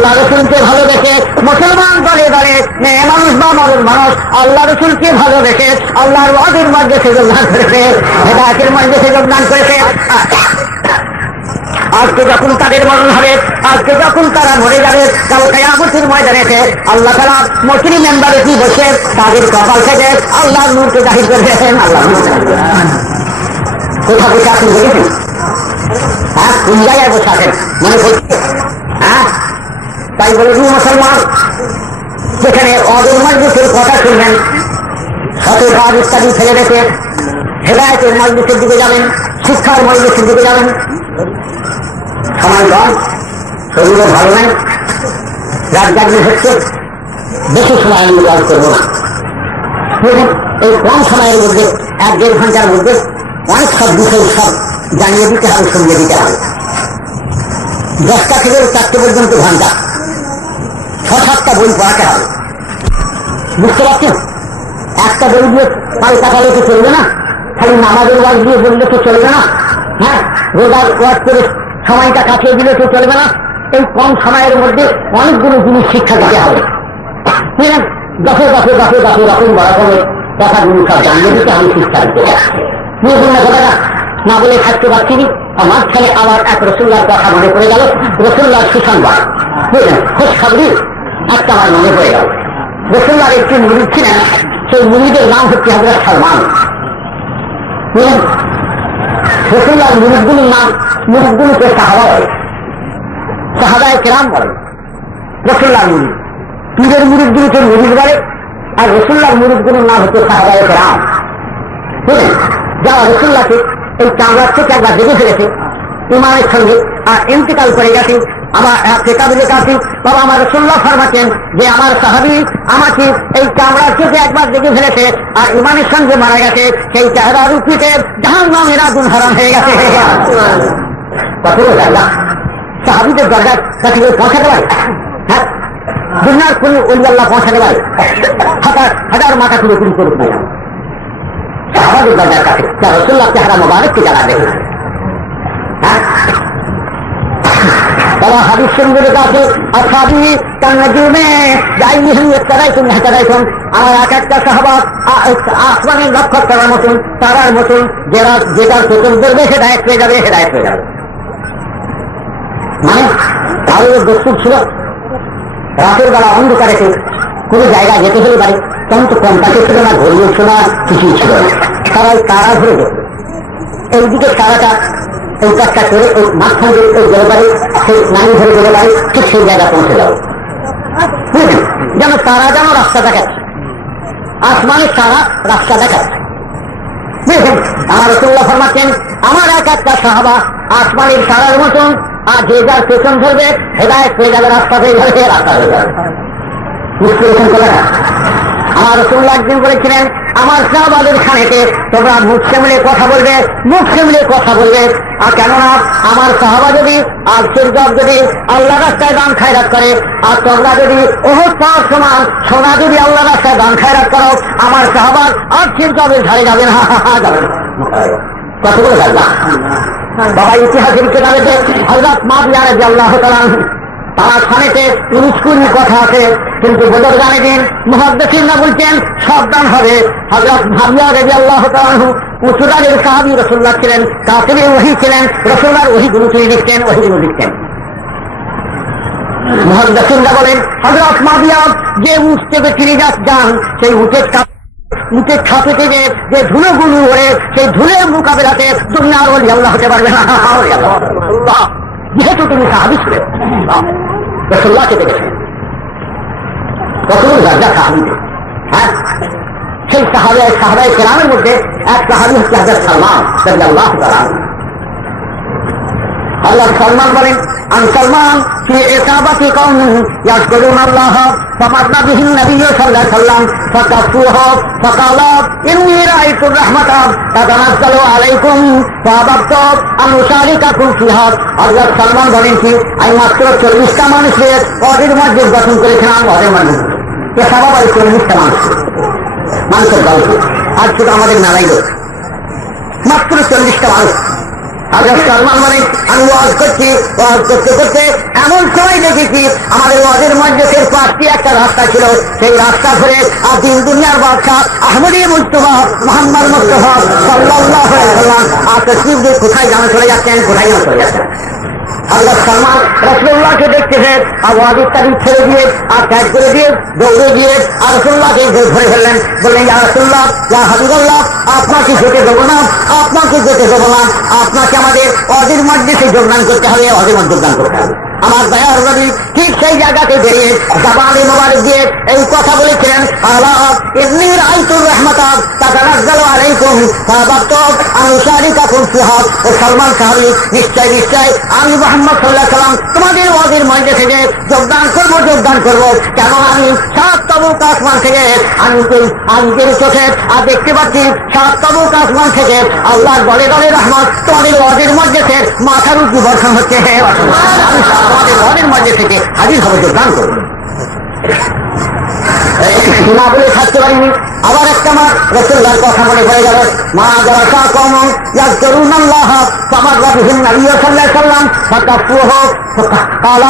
আল্লাহ রসুলকে ভালোবেসে মুসলমান দলে দলে মেয়ে মানুষ বা মরণ মানুষ আল্লাহ রসুলকে ভালোবেসে আল্লাহর ওয়াদের মধ্যে যোগদান করেছে, হেদায়েতের মধ্যে যোগদান করেছে। আজকে যখন তাদের মরণ হবে, আজকে যখন তারা মরে যাবে, কাল কিয়ামতের ময়দানে আল্লাহ তাআলা মুসলিম মেম্বারে কি বসে তাদের কপাল থেকে আল্লাহর নূরকে জাহির করেছেন। আল্লাহ কোথা বসে আছেন দেখেছেন? হ্যাঁ, কোন জায়গায় বসে আছেন মনে করছে? হ্যাঁ, তাই বলে মুসলমান যেখানে অদর মজলিসের কথা শুনবেন, সতর্ক ইত্যাদি ফেলে রেখে হেদায়েতের মজলিসের দিকে যাবেন, শিক্ষার মজলিসের দিকে যাবেন। সময় কম, শরীরও ভালো নেই, রাত জাগিয়ে হচ্ছে, বেশি সময় আমি কাজ করবো না। এই কম সময়ের মধ্যে 1-1.5 ঘন্টার মধ্যে অনেক সব বিষয় সব জানিয়ে দিতে হবে, শুনিয়ে দিতে হবে। 10টা থেকে 4টে পর্যন্ত ঘন্টা 6-7টা বই পড়াতে হবে, বুঝতে পারছেন? একটা বই দিয়ে পাল কাটালে তো চলবে না, খালি নামাজের ওয়াজ দিয়ে বললে তো চলবে না, হ্যাঁ, রোজার ওয়াজ করে সময়টা কাটিয়ে দিলে তো চলবে না। এই কম সময়ের মধ্যে অনেকগুলো জিনিস শিক্ষা দিতে হবে। দফে দফে দফে দফে রকম বড় করে কথাগুলো সব জানিয়ে দিতে আমি শিক্ষা দিতে পারছি। কথাটা না বলে থাকতে পারছি নি। মাঝখানে আবার এক রসুল্লার কথা মনে পড়ে গেল, রসুল্লার সুসংবাদ, বুঝলেন, খোঁজ খবরই একটা আমার মনে পড়ে গেল। রসুল্লার একটি মুরিদ ছিলেন, সেই মুরিদের নাম হচ্ছে হযরত সালমান। রসুল্লার মুরিদগুলির নাম, মুরিদগুলিকে সাহাবা বলে, সাহাবায়ে কেরাম বলে। রসুল্লার মুরিদ, পীরের মুরিদগুলিকে মুরিদ বলে, আর রসুল্লার মুরিদগুলির নাম হচ্ছে সাহাবায়ে কেরাম। বুঝলেন, যারা রসুল্লাহকে এই চামড়ার থেকে একবার দেখে ফেলেছে ইমানের সঙ্গে আর ইন্তেকাল করে গেছে, আমার কেতাবে কাছে বাবা আমার রসুল্লাহ ফরমাচ্ছেন যে আমার সাহাবী আমাকে এই চামড়ার থেকে একবার দেখে ফেলেছে আর ইমানের সঙ্গে মারা গেছে, সেই চেহারার উপরে জাহান্নামের আগুন হারাম হয়ে গেছে। কতগুলো জায়গা সাহাবীদের দরজার কাছে পৌঁছাতে পারে, হ্যাঁ, দুনিয়ার কোন ওলি আল্লাহ পৌঁছাতে পারে? হাজার মাথা তুলে চুরি করুক না, সাহাবাদের দরজার কাছে রসুল্লাহ চেহারা মোবারককে যারা দেখে, হ্যাঁ, বাবা হাদিস শরীফের কাছে আসহাবী কান্নাজুমে যাইহিম ইত্তারাইতুম ইহতারাইতুম, আমার এক একটা সাহাবা আসমানের নক্ষত্রের মতন, তারার মতন, যেটার চোখ ধরবে সেটা এক হয়ে যাবে, হেদায়েত হয়ে যাবে। মানে আরো দস্তুর ছিল রাতের বেলা অন্ধকারে কোন জায়গায় যেতে হলে পারে, তখন তো কন্টাক্টে ছিল না, ঘড়িও ছিল না, কিছুই ছিল না, তারা ওই তারা ধরে যেত। এইদিকে তারাটা এই কাজটা করে ওই মাঝখান থেকে ওই যেতে পারে, সেই নানি ধরে যেতে পারে, ঠিক সেই জায়গায় পৌঁছে যাবে। বুঝলেন, যেন তারা যেন রাস্তা দেখাচ্ছে, আসমানের তারা রাস্তা দেখাচ্ছে। বুঝলেন, আমার রাসূলুল্লাহ ফরমাচ্ছেন আমার এক একটা সাহাবা আসমানের তারার মতন, আর যে যার পেছন ধরবে হেদায়েত হয়ে যাবে, রাস্তা হয়ে যাবে, রাস্তা হয়ে যাবে। বুঝতে করে না? আমার রাসূলুল্লাহ একদিন বলেছিলেন আমার সাহাবাদের খানেতে তোমরা মুখ সামলে কথা বলবে, মুখ সামলে কথা বলবে। আর কেননা আমার সাহাবা যদি আজকের জব যদি আল্লাহ রাস্তায় দান খায়রাত করে, আর তোমরা যদি ওহদ পাহাড় সমান সোনা যদি আল্লাহ রাস্তায় দান খায়রাত করো, আমার সাহাবার আজকের জবে ঝাড়ে যাবে না, যাবে না। কতগুলো যাবে বাবা, ইতিহাসের কিতাবেতে হযরত মাবিয়া রাদিয়াল্লাহু তাআলা তার খানেতে 19-20 কথা আছে, কিন্তু বুজুর্গানে দিন মুহাদ্দিসিনরা বলছেন সাবধান হবে। হযরত মাবিয়া রাদিয়াল্লাহু তাআলা উসুরানের সাহাবী রাসূলুল্লাহ ছিলেন, কাতিবে ওহী ছিলেন, রাসূলুল্লাহর ওহীগুলো তিনি লিখতেন, ওহীগুলো লিখতেন। মুহাদ্দিসিনরা বলেন হযরত মাবিয়া যে উট থেকে তিনি যান, সেই উটের ছাপে থেকে যে ধুলোগুলো ওড়ে, সেই ধুলের মোকাবেলাতে দুনিয়ার ওলি আল্লাহ হতে পারবে না। যেহেতু তিনি সাহাবী ছিলেন, রাসূলুল্লাহকে দেখেছেন, কতগুলো দরজা সাহাবীদের। হ্যাঁ, সেই সাহাবায়ে কেরামের মধ্যে এক সাহাবী হচ্ছে হযরত সালমান রাদিয়াল্লাহু তাআলা। হযরত সালমান বলেন আন সালমান ফি ইসাবাতি কওমিন ইয়াযকুরুনাল্লাহ ফামাররা বিহিন নবী সাল্লাল্লাহু আলাইহি ওয়াসাল্লাম ফাকাফুহু ফাকালা ইন্নী রাআইতুর রাহমাতা তাতানাজ্জালু আলাইকুম ফাবাতু আন উশারিকাকুম ফিহা। হযরত সালমান বলেন কি আমি মাত্র 40টা মানুষের ওদের মধ্যে গঠন করেছিলাম, ওদের মধ্যে ইসাবা বলে 40টা মানুষের গল্প। আজ শুধু আমাদের নারাইল মাত্র 40টা মানুষ। হযরত সালমান বলেন আমি ওয়াজ করছি, ওয়াজ করতে করতে এমন সময় দেখেছি আমাদের ওয়াজের মজলিসের পাশে একটা রাস্তা ছিল, সেই রাস্তা ধরে আর দিন দুনিয়ার বাদশাহ আহমদী মুস্তাফা মুহাম্মদ মুস্তাফা সাল্লাল্লাহু আলাইহি ওয়াসাল্লাম আর তশরিফ দিয়ে কোথায় যেন চলে যাচ্ছেন, কোথায় যেন চলে যাচ্ছেন। হযরত সালমান রাসূলুল্লাহকে দেখতেছে আর ওয়াজিব তারিখ ছেড়ে দিয়ে আর ত্যাগ করে দিয়ে দৌড়ে দিয়ে আর রাসূলুল্লাহকে ধরে ফেললেন। বললেন, ইয়া রাসূলুল্লাহ, ইয়া হাবিবাল্লাহ, আপনাকে যেতে দেবো না, আপনাকে যেতে দেবো না, আপনাকে আমাদের ওয়াজিব মজলিসে যোগদান করতে হবে, ওয়াজিব যোগদান করতে হবে। আমার দয়ার নবী ঠিক সেই জায়গাতে বেরিয়ে জাবানে মোবারক দিয়ে এই কথা বলেছিলেন, আলা ইন্নী রাআইতুর রাহমাতা তাতানাজ্জালু আলাইকুম ফাবাতু আন উশারিকাকুম ফিহা। ও সালমান সাহাবী, নিশ্চয় নিশ্চয় আমি মুহাম্মদ সাল্লাল্লাহু আলাইহি ওয়াসাল্লাম তোমাদের ওয়াজির মজলিসে যে যোগদান করব, কেন আমি 7 তাবুক আসমান থেকে আমি চোখে আর দেখতে পাচ্ছি 7 তাবুক আসমান থেকে আল্লাহর দলে দলে রহমত তোমাদের ওয়াজির মজলিসে মাথার উপর বর্ষণ হচ্ছে। আমি আমাদের ওয়াজির মজলিস থেকে হাজির হবে, যোগদান করব না বলে থাকতে পারিনি। আবার একটা আমার রাসূলুল্লাহর কথা মনে পড়ে গেল, মা জারাসা কওমুন ইয়াযকুরুনাল্লাহ ফামাররা বিহিম নবী সাল্লাল্লাহু আলাইহি ওয়াসাল্লাম ফাকাফুহু قال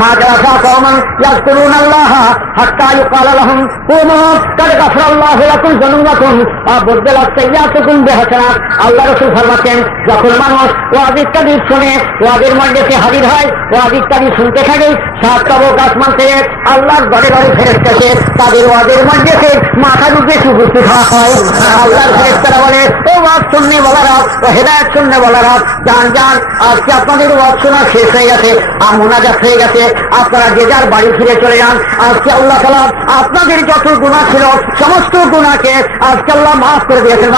ما جرى قوما يذكرون الله حتى يقال لهم قوموا قد غفر الله لكم ذنوبكم وبدلت سيئاتكم بحسنات। আল্লাহ রাসূল ফরমাতেন, যখন মানুষ ওয়াজিব তালিব শুনে ওয়াজির মজলিসে হাজির হয়, ওয়াজিব তালিব শুনতে থাকে, 7 তাবুক আসমান থেকে আল্লাহর ঘরে ঘরে ফেরেশতা এসে তাদের ওয়াজির মজলিসে মাথার উপরে উপস্থিত হয়। আল্লাহর ফেরেশতারা বলে, ও ওয়াজ শুননে বলারা, ও হেদায়েত শুননে বলারা, যান যান, আজকে আপনাদের ওয়াজ শোনা শেষ হয়ে গেছে, মুনাজাত হয়ে গেছে, আপনারা যে যার বাড়ি ফিরে চলে যান। আজকে আল্লাহ তাআলা আপনাদের যত গুনাহ ছিল সমস্ত গুনাহকে আজকে আল্লাহ মাফ করে দিয়েছেন।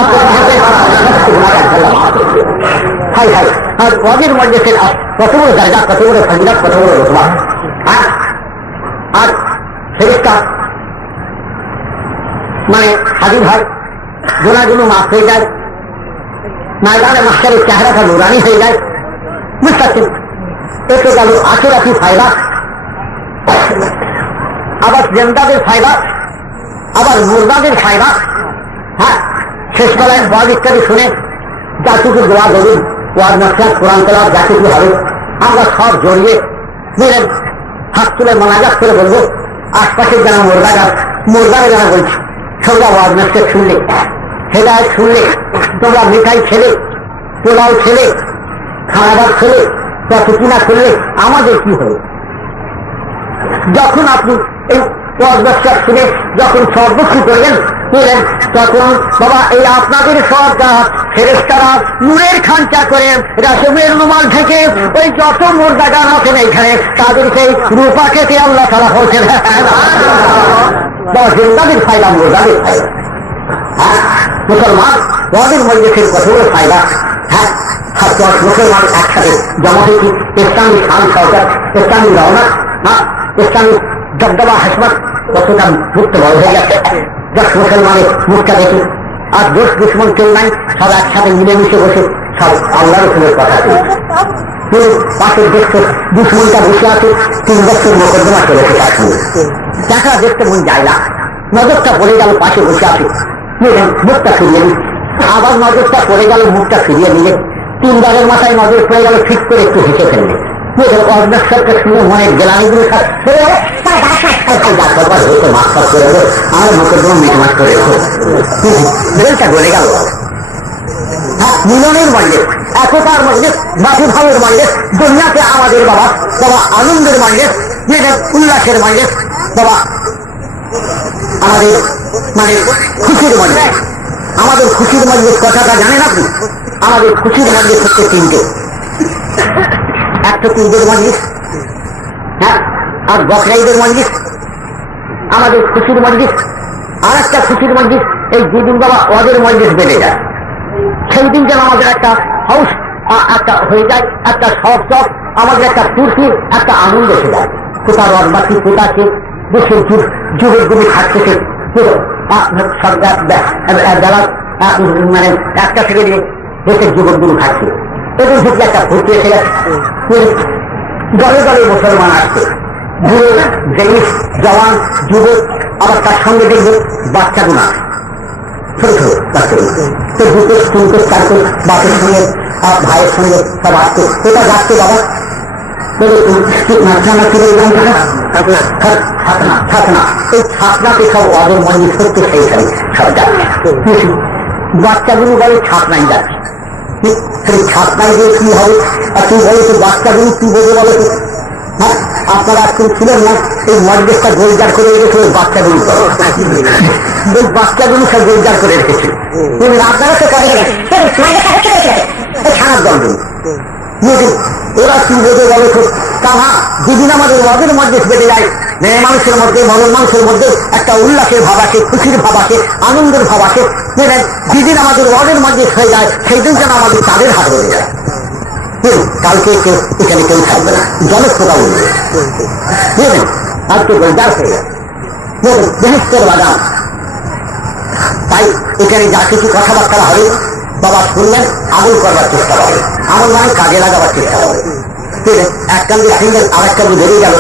হাই হাই, আর ওয়াজির মজলিসের কত বড় জায়গা, কত বড় ফজিলত, কত বড় রতবা। আর ফেরেশতা মানে হাজির হয়, গুনাহগুলো মাফ হয়ে যায়, ময়দানে মাহশারের চেহারাটা নুরানি হয়ে যায়। বুঝতে পারছেন? এতে গেল আখিরাতি ফায়দা, আবার জিন্দাদের ফায়দা, আবার মুর্দাদের ফায়দা। হ্যাঁ, শেষবেলায় ওয়াজ ইত্যাদি শুনে যাটুকু দোয়া দরুদ, ওয়াজ নসিহত, কোরআন তেলাওয়াত যাটুকু হবে আমরা সব জড়িয়ে মিলে হাত তুলে মোনাজাত করে বলবো, আশপাশের যেন মুর্দারে যেন বলছি, তোমরা ওয়াজ নসিহত শুনলে, হেদায়েত শুনলে, তোমরা মিঠাই খেলে, পোলাও খেলে, খানাদার খেলে, কত কিনা করলে আমাদের কি হবে? যখন আপনি এই ওয়াজ নসিহত শুনে যখন সর্বস্ব করবেন তখন বাবা এই আপনাদের সব কাজ ফেরেশতারা নূরের খাঞ্চা করে রাসূলের রুমাল থেকে ওই যত মুর্দা গান আছেন এইখানে তাদের সেই রূপা কেটে আল্লাহ তাআলা বলছেন, জিন্দাদের ফায়দা, মুর্দাদের ফায়দা। হ্যাঁ, মুসলমান ওয়াজির মজলিসের কত বড় ফায়দা। হ্যাঁ, মুসলমান একসাথে জমা হয়েছি, ইসলামী শান শওকত, ইসলামী রওনা, ইসলামী দবদবা হাসমত কতটা মুক্ত বড় হয়ে গেছে। যা মুসলমানের মুখটা দেখি, আর দোষ দুশ্মন কেউ নাই, সব একসাথে মিলেমিশে বসে সব আল্লাহ রাসূলের কথা বলছে। পাশের দেখতে দুশ্মনটা বসে আছে, 3 বছর মোকদ্দমা চলেছে তার সঙ্গে, দেখা দেখতে মন যায় না, নজরটা পড়ে গেল পাশে বসে আছে, মুখটা ফিরিয়ে নিচ্ছে, আবার নজরটা পড়ে গেল, মুখটা ফিরিয়ে নিলে 3 বারের মাথায় নজর পড়ে গেল, ঠিক করে একটু হেসে ফেললে। অবস্থাটা শুনে মনের গেলানিগুলো মাস্টার করে দেবো, আমার মোকদ্দমা মিটমাট করে বেলটা গলে গেল। মিলনের মজলিস, একতার মজলিস, বাসুভাবের মজলিস, দুনিয়াতে আমাদের বাবা আনন্দের মজলিস, উল্লাসের মজলিস, বাবা আমাদের মানে খুশির মজলিস। আমাদের খুশির মজলিস কথাটা জানেন আপনি? আমাদের খুশির মজলিস হচ্ছে 3টে। একটা ঈদের মজলিস, হ্যাঁ, আর বকরা ঈদের মজলিস আমাদের খুশির মজলিস। আর একটা খুশির মজলিস এই দুদিন বাবা ওদের মজলিস বেড়ে যায়, সেই দিন যেন আমাদের একটা হাউস একটা হয়ে যায়, একটা শখ শখ, আমাদের একটা ফুর্তি, একটা আনন্দ এসে যায়। কোথা রথবাসী, কোথাকে দেশের যুগের গুলি খাটতেছে, বেলা মানে 1টা থেকে দিয়ে দেশের যুবকগুলো খাচ্ছে, এদের থেকে একটা ফুর্তি এসে গেছে। দলে দলে মুসলমান আসছে, বুড়ো, জেনিস, জওয়ান, যুবক, আবার তার সঙ্গে দেখবে বাচ্চাগুলো আসে, ছোট ছোট বাচ্চাগুলো। তো দুটো তিনটে চারটে বাপের সঙ্গে ভাইয়ের সঙ্গে সব আসছে, এটা যাচ্ছে বাবা এই ছাতনাকে সব ওদের মনে সত্যি সেই সব যাচ্ছে। বাচ্চাগুলো বলে ছাতনাই যাচ্ছে, সেই ছাতনায় দিয়ে কি হবে? আর তুই বলে তো বাচ্চাগুলো কি বোঝে বলে তো? হ্যাঁ, আপনারা এখন ছিলেন না, এই মজদেশটা গোলজার করে রেখেছে ওই বাচ্চাগুলো, ওই বাচ্চাগুলো সব গোলজার করে রেখেছে। আপনারা তো করে ছানার দল ওরা কি বোঝে বলে তো? তা না, যেদিন আমাদের মদের মধ্যে বেড়ে যায়, মেয়ে মানুষের মধ্যে মনের মানুষের মধ্যে একটা উল্লাসের ভাব আসে, খুশির ভাব আসে, আনন্দের ভাব আসে, যেদিন আমাদের মদের মধ্যে হয়ে যায় সেই দিন যেন আমাদের তাদের হাত হয়ে যায়। কালকে এখানে কেউ থাকবে না, জনস্রোতা উঠবে, বুঝলেন? আজকে গোলজার হয়ে যায় বৃহস্পতি বাদাম। তাই এখানে যা কিছু কথাবার্তা হবে বাবা শুনলেন, আমল করবার চেষ্টা করে, আমল মানে কাজে লাগাবার চেষ্টা করে। এক কান্দি শুনলেন আর এক কান্দি বেরিয়ে গেল,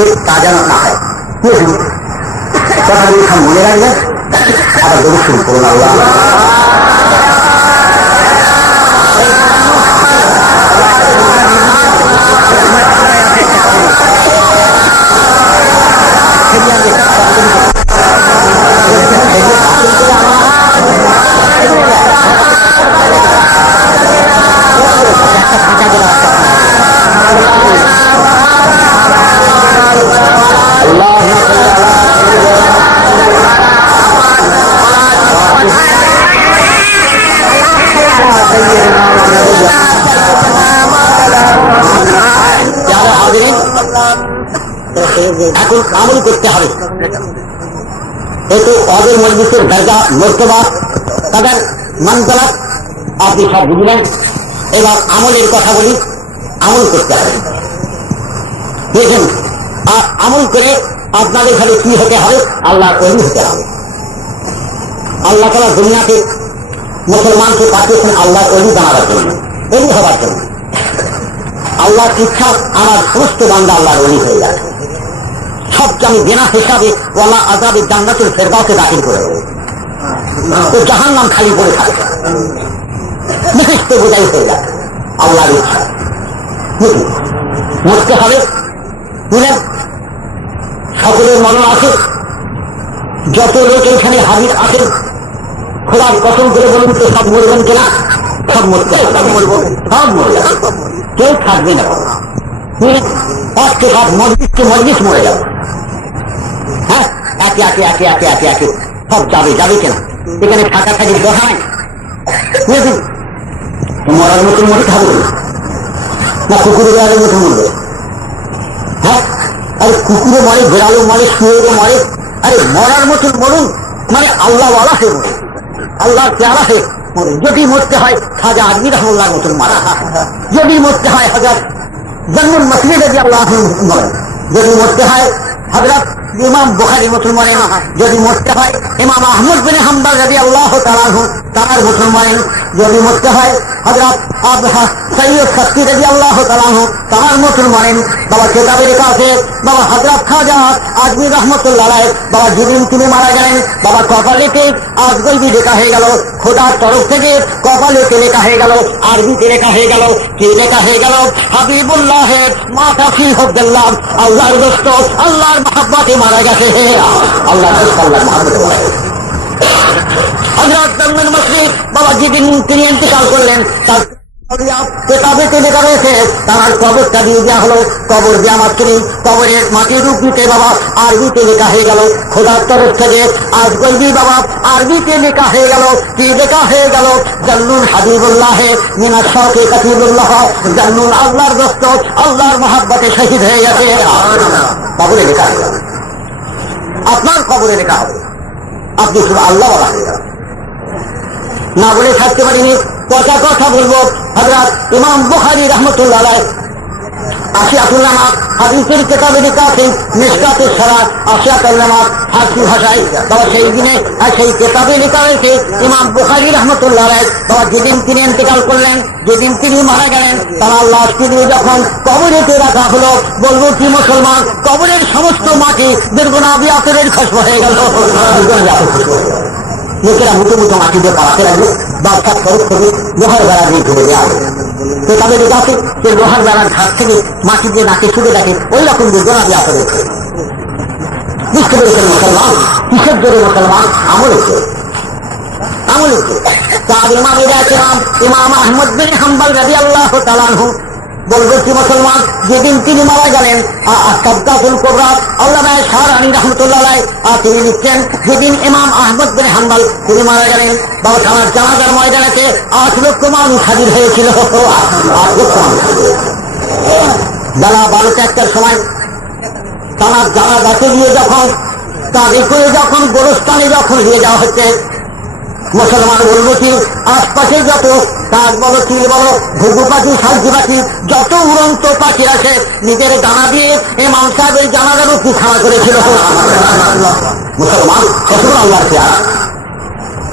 এর তা যেন না হয়। কথাগুলি সব মনে রাখবেন, আবার দরুদ শুরু করুন। আল্লাহ এখন আমল করতে হবে। এতে ওদের মজলিসের দরজা মর্তবা তাদের মানতলাত আপনি সব বুঝলেন। এবার আমলের কথা বলি, আমল করতে হবে। দেখুন, আর আমল করে আপনাদের ঘরে কি হতে হবে? আল্লাহর ওলি হতে হবে। আল্লাহ তাআলা দুনিয়াতে মুসলমানকে পাঠিয়েছেন আল্লাহর ওলি বানাবার জন্য, ওলি হবার জন্য। আল্লাহর ইচ্ছা আমার সমস্ত বান্দা আল্লাহর ওলি হয়ে যায়। সবকে আমি বিনা হিসাবে ওয়ালা আযাবে জান্নাতুল ফেরদাউসে দাখিল করে দেব। তো জাহান্নাম খালি পড়ে থাকে, বেহেশতে বোঝাই হয়ে যায় আল্লাহর ইচ্ছা। মরতে হবে, বুঝলেন? সকলের মরণ আছে। যত লোক এখানে হাজির আছেন, খোদার কসম করে বলুন তো সব মরবেন কিনা? সব মরতে হবে, সব মরবো, সব মরে যাবে, কেউ থাকবে না। মজলিসকে মজলিস মরে যাবে। হ্যাঁ, একে একে একে একে একে একে সব যাবে, যাবে কেনা? এখানে থাকা থাকি বসা নাই, বুঝেছেন? মরার মতন মরে খাবো না, কুকুরে বেড়ালের মতো মরবে। হ্যাঁ, আরে কুকুরে মরে, বেড়ালো মরে, শুয়েরও মরে। আরে মরার মতন মরুন, মানে আল্লাহ ওয়ালা হয়ে মরে, আল্লাহর প্যারা হয়ে মরে। যদি মরতে হয় খাজা আজমি রহমতুল্লাহর মতন মারা, যদি মরতে হয় হযরত জান্নুল মাসিহ রাদিয়াল্লাহু আনহু মরেন, যদি মরতে হয় হযরত ইমাম বুখারী মুসলমান, যদি মরতে হয় ইমাম আহমদ বিন হাম্বল রাদিয়াল্লাহু তাআলা আনহু তার মুসলমান, যদি মরতে হয় হযরত সৈয়দ শক্তি রাদিয়াল্লাহু তাআলা আনহু তার মুসলমান। বাবা কিতাবে লেখা আছে, বাবা হযরত খাজা আজমি রহমাতুল্লাহ আলাইহি বাবা যেদিন তিনি মারা গেলেন, বাবা কপালেতে আজগলবি লেখা হয়ে গেল, খোদার তরফ থেকে কপালেতে লেখা হয়ে গেল, আরবিতে লেখা হয়ে গেল, কি লেখা হয়ে গেল? হাবিবুল্লাহ মাতা ফি হুব্বিল্লাহ, আল্লাহর দোস্ত, আল্লাহর মহব্বতে মারা গেছে। আল্লাহ আল্লাহর মহব্বতে মারা গেছে। হযরত জান্নুল মাসিহ বাবা যেদিন তিনি ইন্তেকাল করলেন, তার কেতাবেতে লেখা রয়েছে তার কবরটা দিয়ে দেওয়া হলো। কবর দেওয়া মাত্রই কবরের মাটির রূপ দিতে বাবা আরবিতে লেখা হয়ে গেল, খোদার তরফ থেকে আজগলবি বাবা আরবিতে লেখা হয়ে গেল, কি লেখা হয়ে গেল? জান্নুল হাবিবুল্লাহ মিনাশ শাওকে কাতিবুল্লাহ, জান্নুল আল্লাহর দোস্ত, আল্লাহর মহব্বতে শহীদ হয়ে গেছে। কবরে লেখা হয়ে গেল, আপনার কবরে লেখা হবে, আপনি শুধু আল্লাহ ওয়ালা হয়ে গেল। না বলে থাকতে পারিনি, কথা বলবো। হযরত ইমাম বুখারী রাহমাতুল্লাহ আলাইহি আশিয়াতুল নামাত হাদিসের কিতাবে লেখা আছে, মিশকাতুস সারাত আশিয়াতুল নামাত ফারসি ভাষায়। বাবা সেই দিনে সেই কিতাবে লেখা হয়েছে ইমাম বুখারী রাহমাতুল্লাহ আলাইহি বাবা যেদিন তিনি ইন্তেকাল করলেন, যেদিন তিনি মারা গেলেন, তার লাশটি যখন কবরেতে রাখা হলো, বলবো কি মুসলমান, কবরের সমস্ত মাটি দুর্গুণা বিয়াতের খসব হয়ে গেল। লোকেরা মুখে মুখে মাটি দিয়ে পাড়াতে লাগলো, বাচ্চা খরচ করে লোহার বেড়া দিয়ে ঘুরে দেওয়া হলো। তো তাদের কাছে যে লোহার বেড়ার ঘাট থেকে মাটি দিয়ে নাকে ছুটে দেখে ওই রকম যে গোড়া দিয়ে আসলে বুঝতে পেরেছেন মুসলমান কিসের জোরে মুসলমান আমলের জোরে আমলের জোরে। তার ইমাম ইমাম আহমদ বিন হাম্বল রাদিয়াল্লাহু তাআলা আনহু বলবে কি মুসলমান যেদিন তিনি মারা গেলেন সাবকাতুল কুবরা আল্লামা শাহরানী রাহমাতুল্লাহ আলাইহি তিনি লিখছেন যেদিন ইমাম আহমদ বিন হাম্বল তিনি মারা গেলেন বাবা আমার জানাজার ময়দানেতে 8 লক্ষ মানুষ হাজির হয়েছিল। 8 লক্ষ মানুষ বেলা 12-1টার সময় তার জানাজাকে নিয়ে যখন তাদের করে যখন গোরস্থানে যখন নিয়ে যাওয়া হচ্ছে মুসলমান বলবো কি আশপাশে যত কাক বলো চিল বলো ঘুঘু পাখি সালজি পাখি যত উড়ন্ত পাখি আছে নিজের দানা দিয়ে ইমাম সাহেবের জানাজার উপর খাড়া করেছিল। মুসলমান কতগুলো আল্লাহর পেয়ারা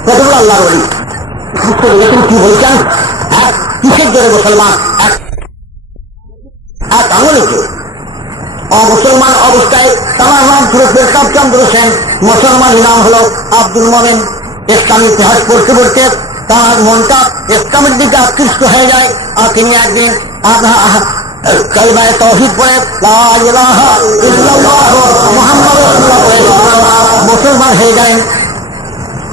কতগুলো আল্লাহর ওলি দেখুন কি বলছেন কিসের জোরে মুসলমান এক আমলের জোরে। অমুসলমান অবস্থায় তার নাম ছিল প্রতাপচন্দ্র সেন, মুসলমান নাম হল আব্দুল মোমেন। ইসলামী ইতিহাস পড়তে পড়তে তার মনটা ইসলামের দিকে আকৃষ্ট হয়ে যায় আর তিনি একদিন কালিমায়ে তাওহীদ পড়ে লা ইলাহা ইল্লাল্লাহ মুহাম্মাদুর রাসূলুল্লাহ মুসলমান হয়ে গেলেন।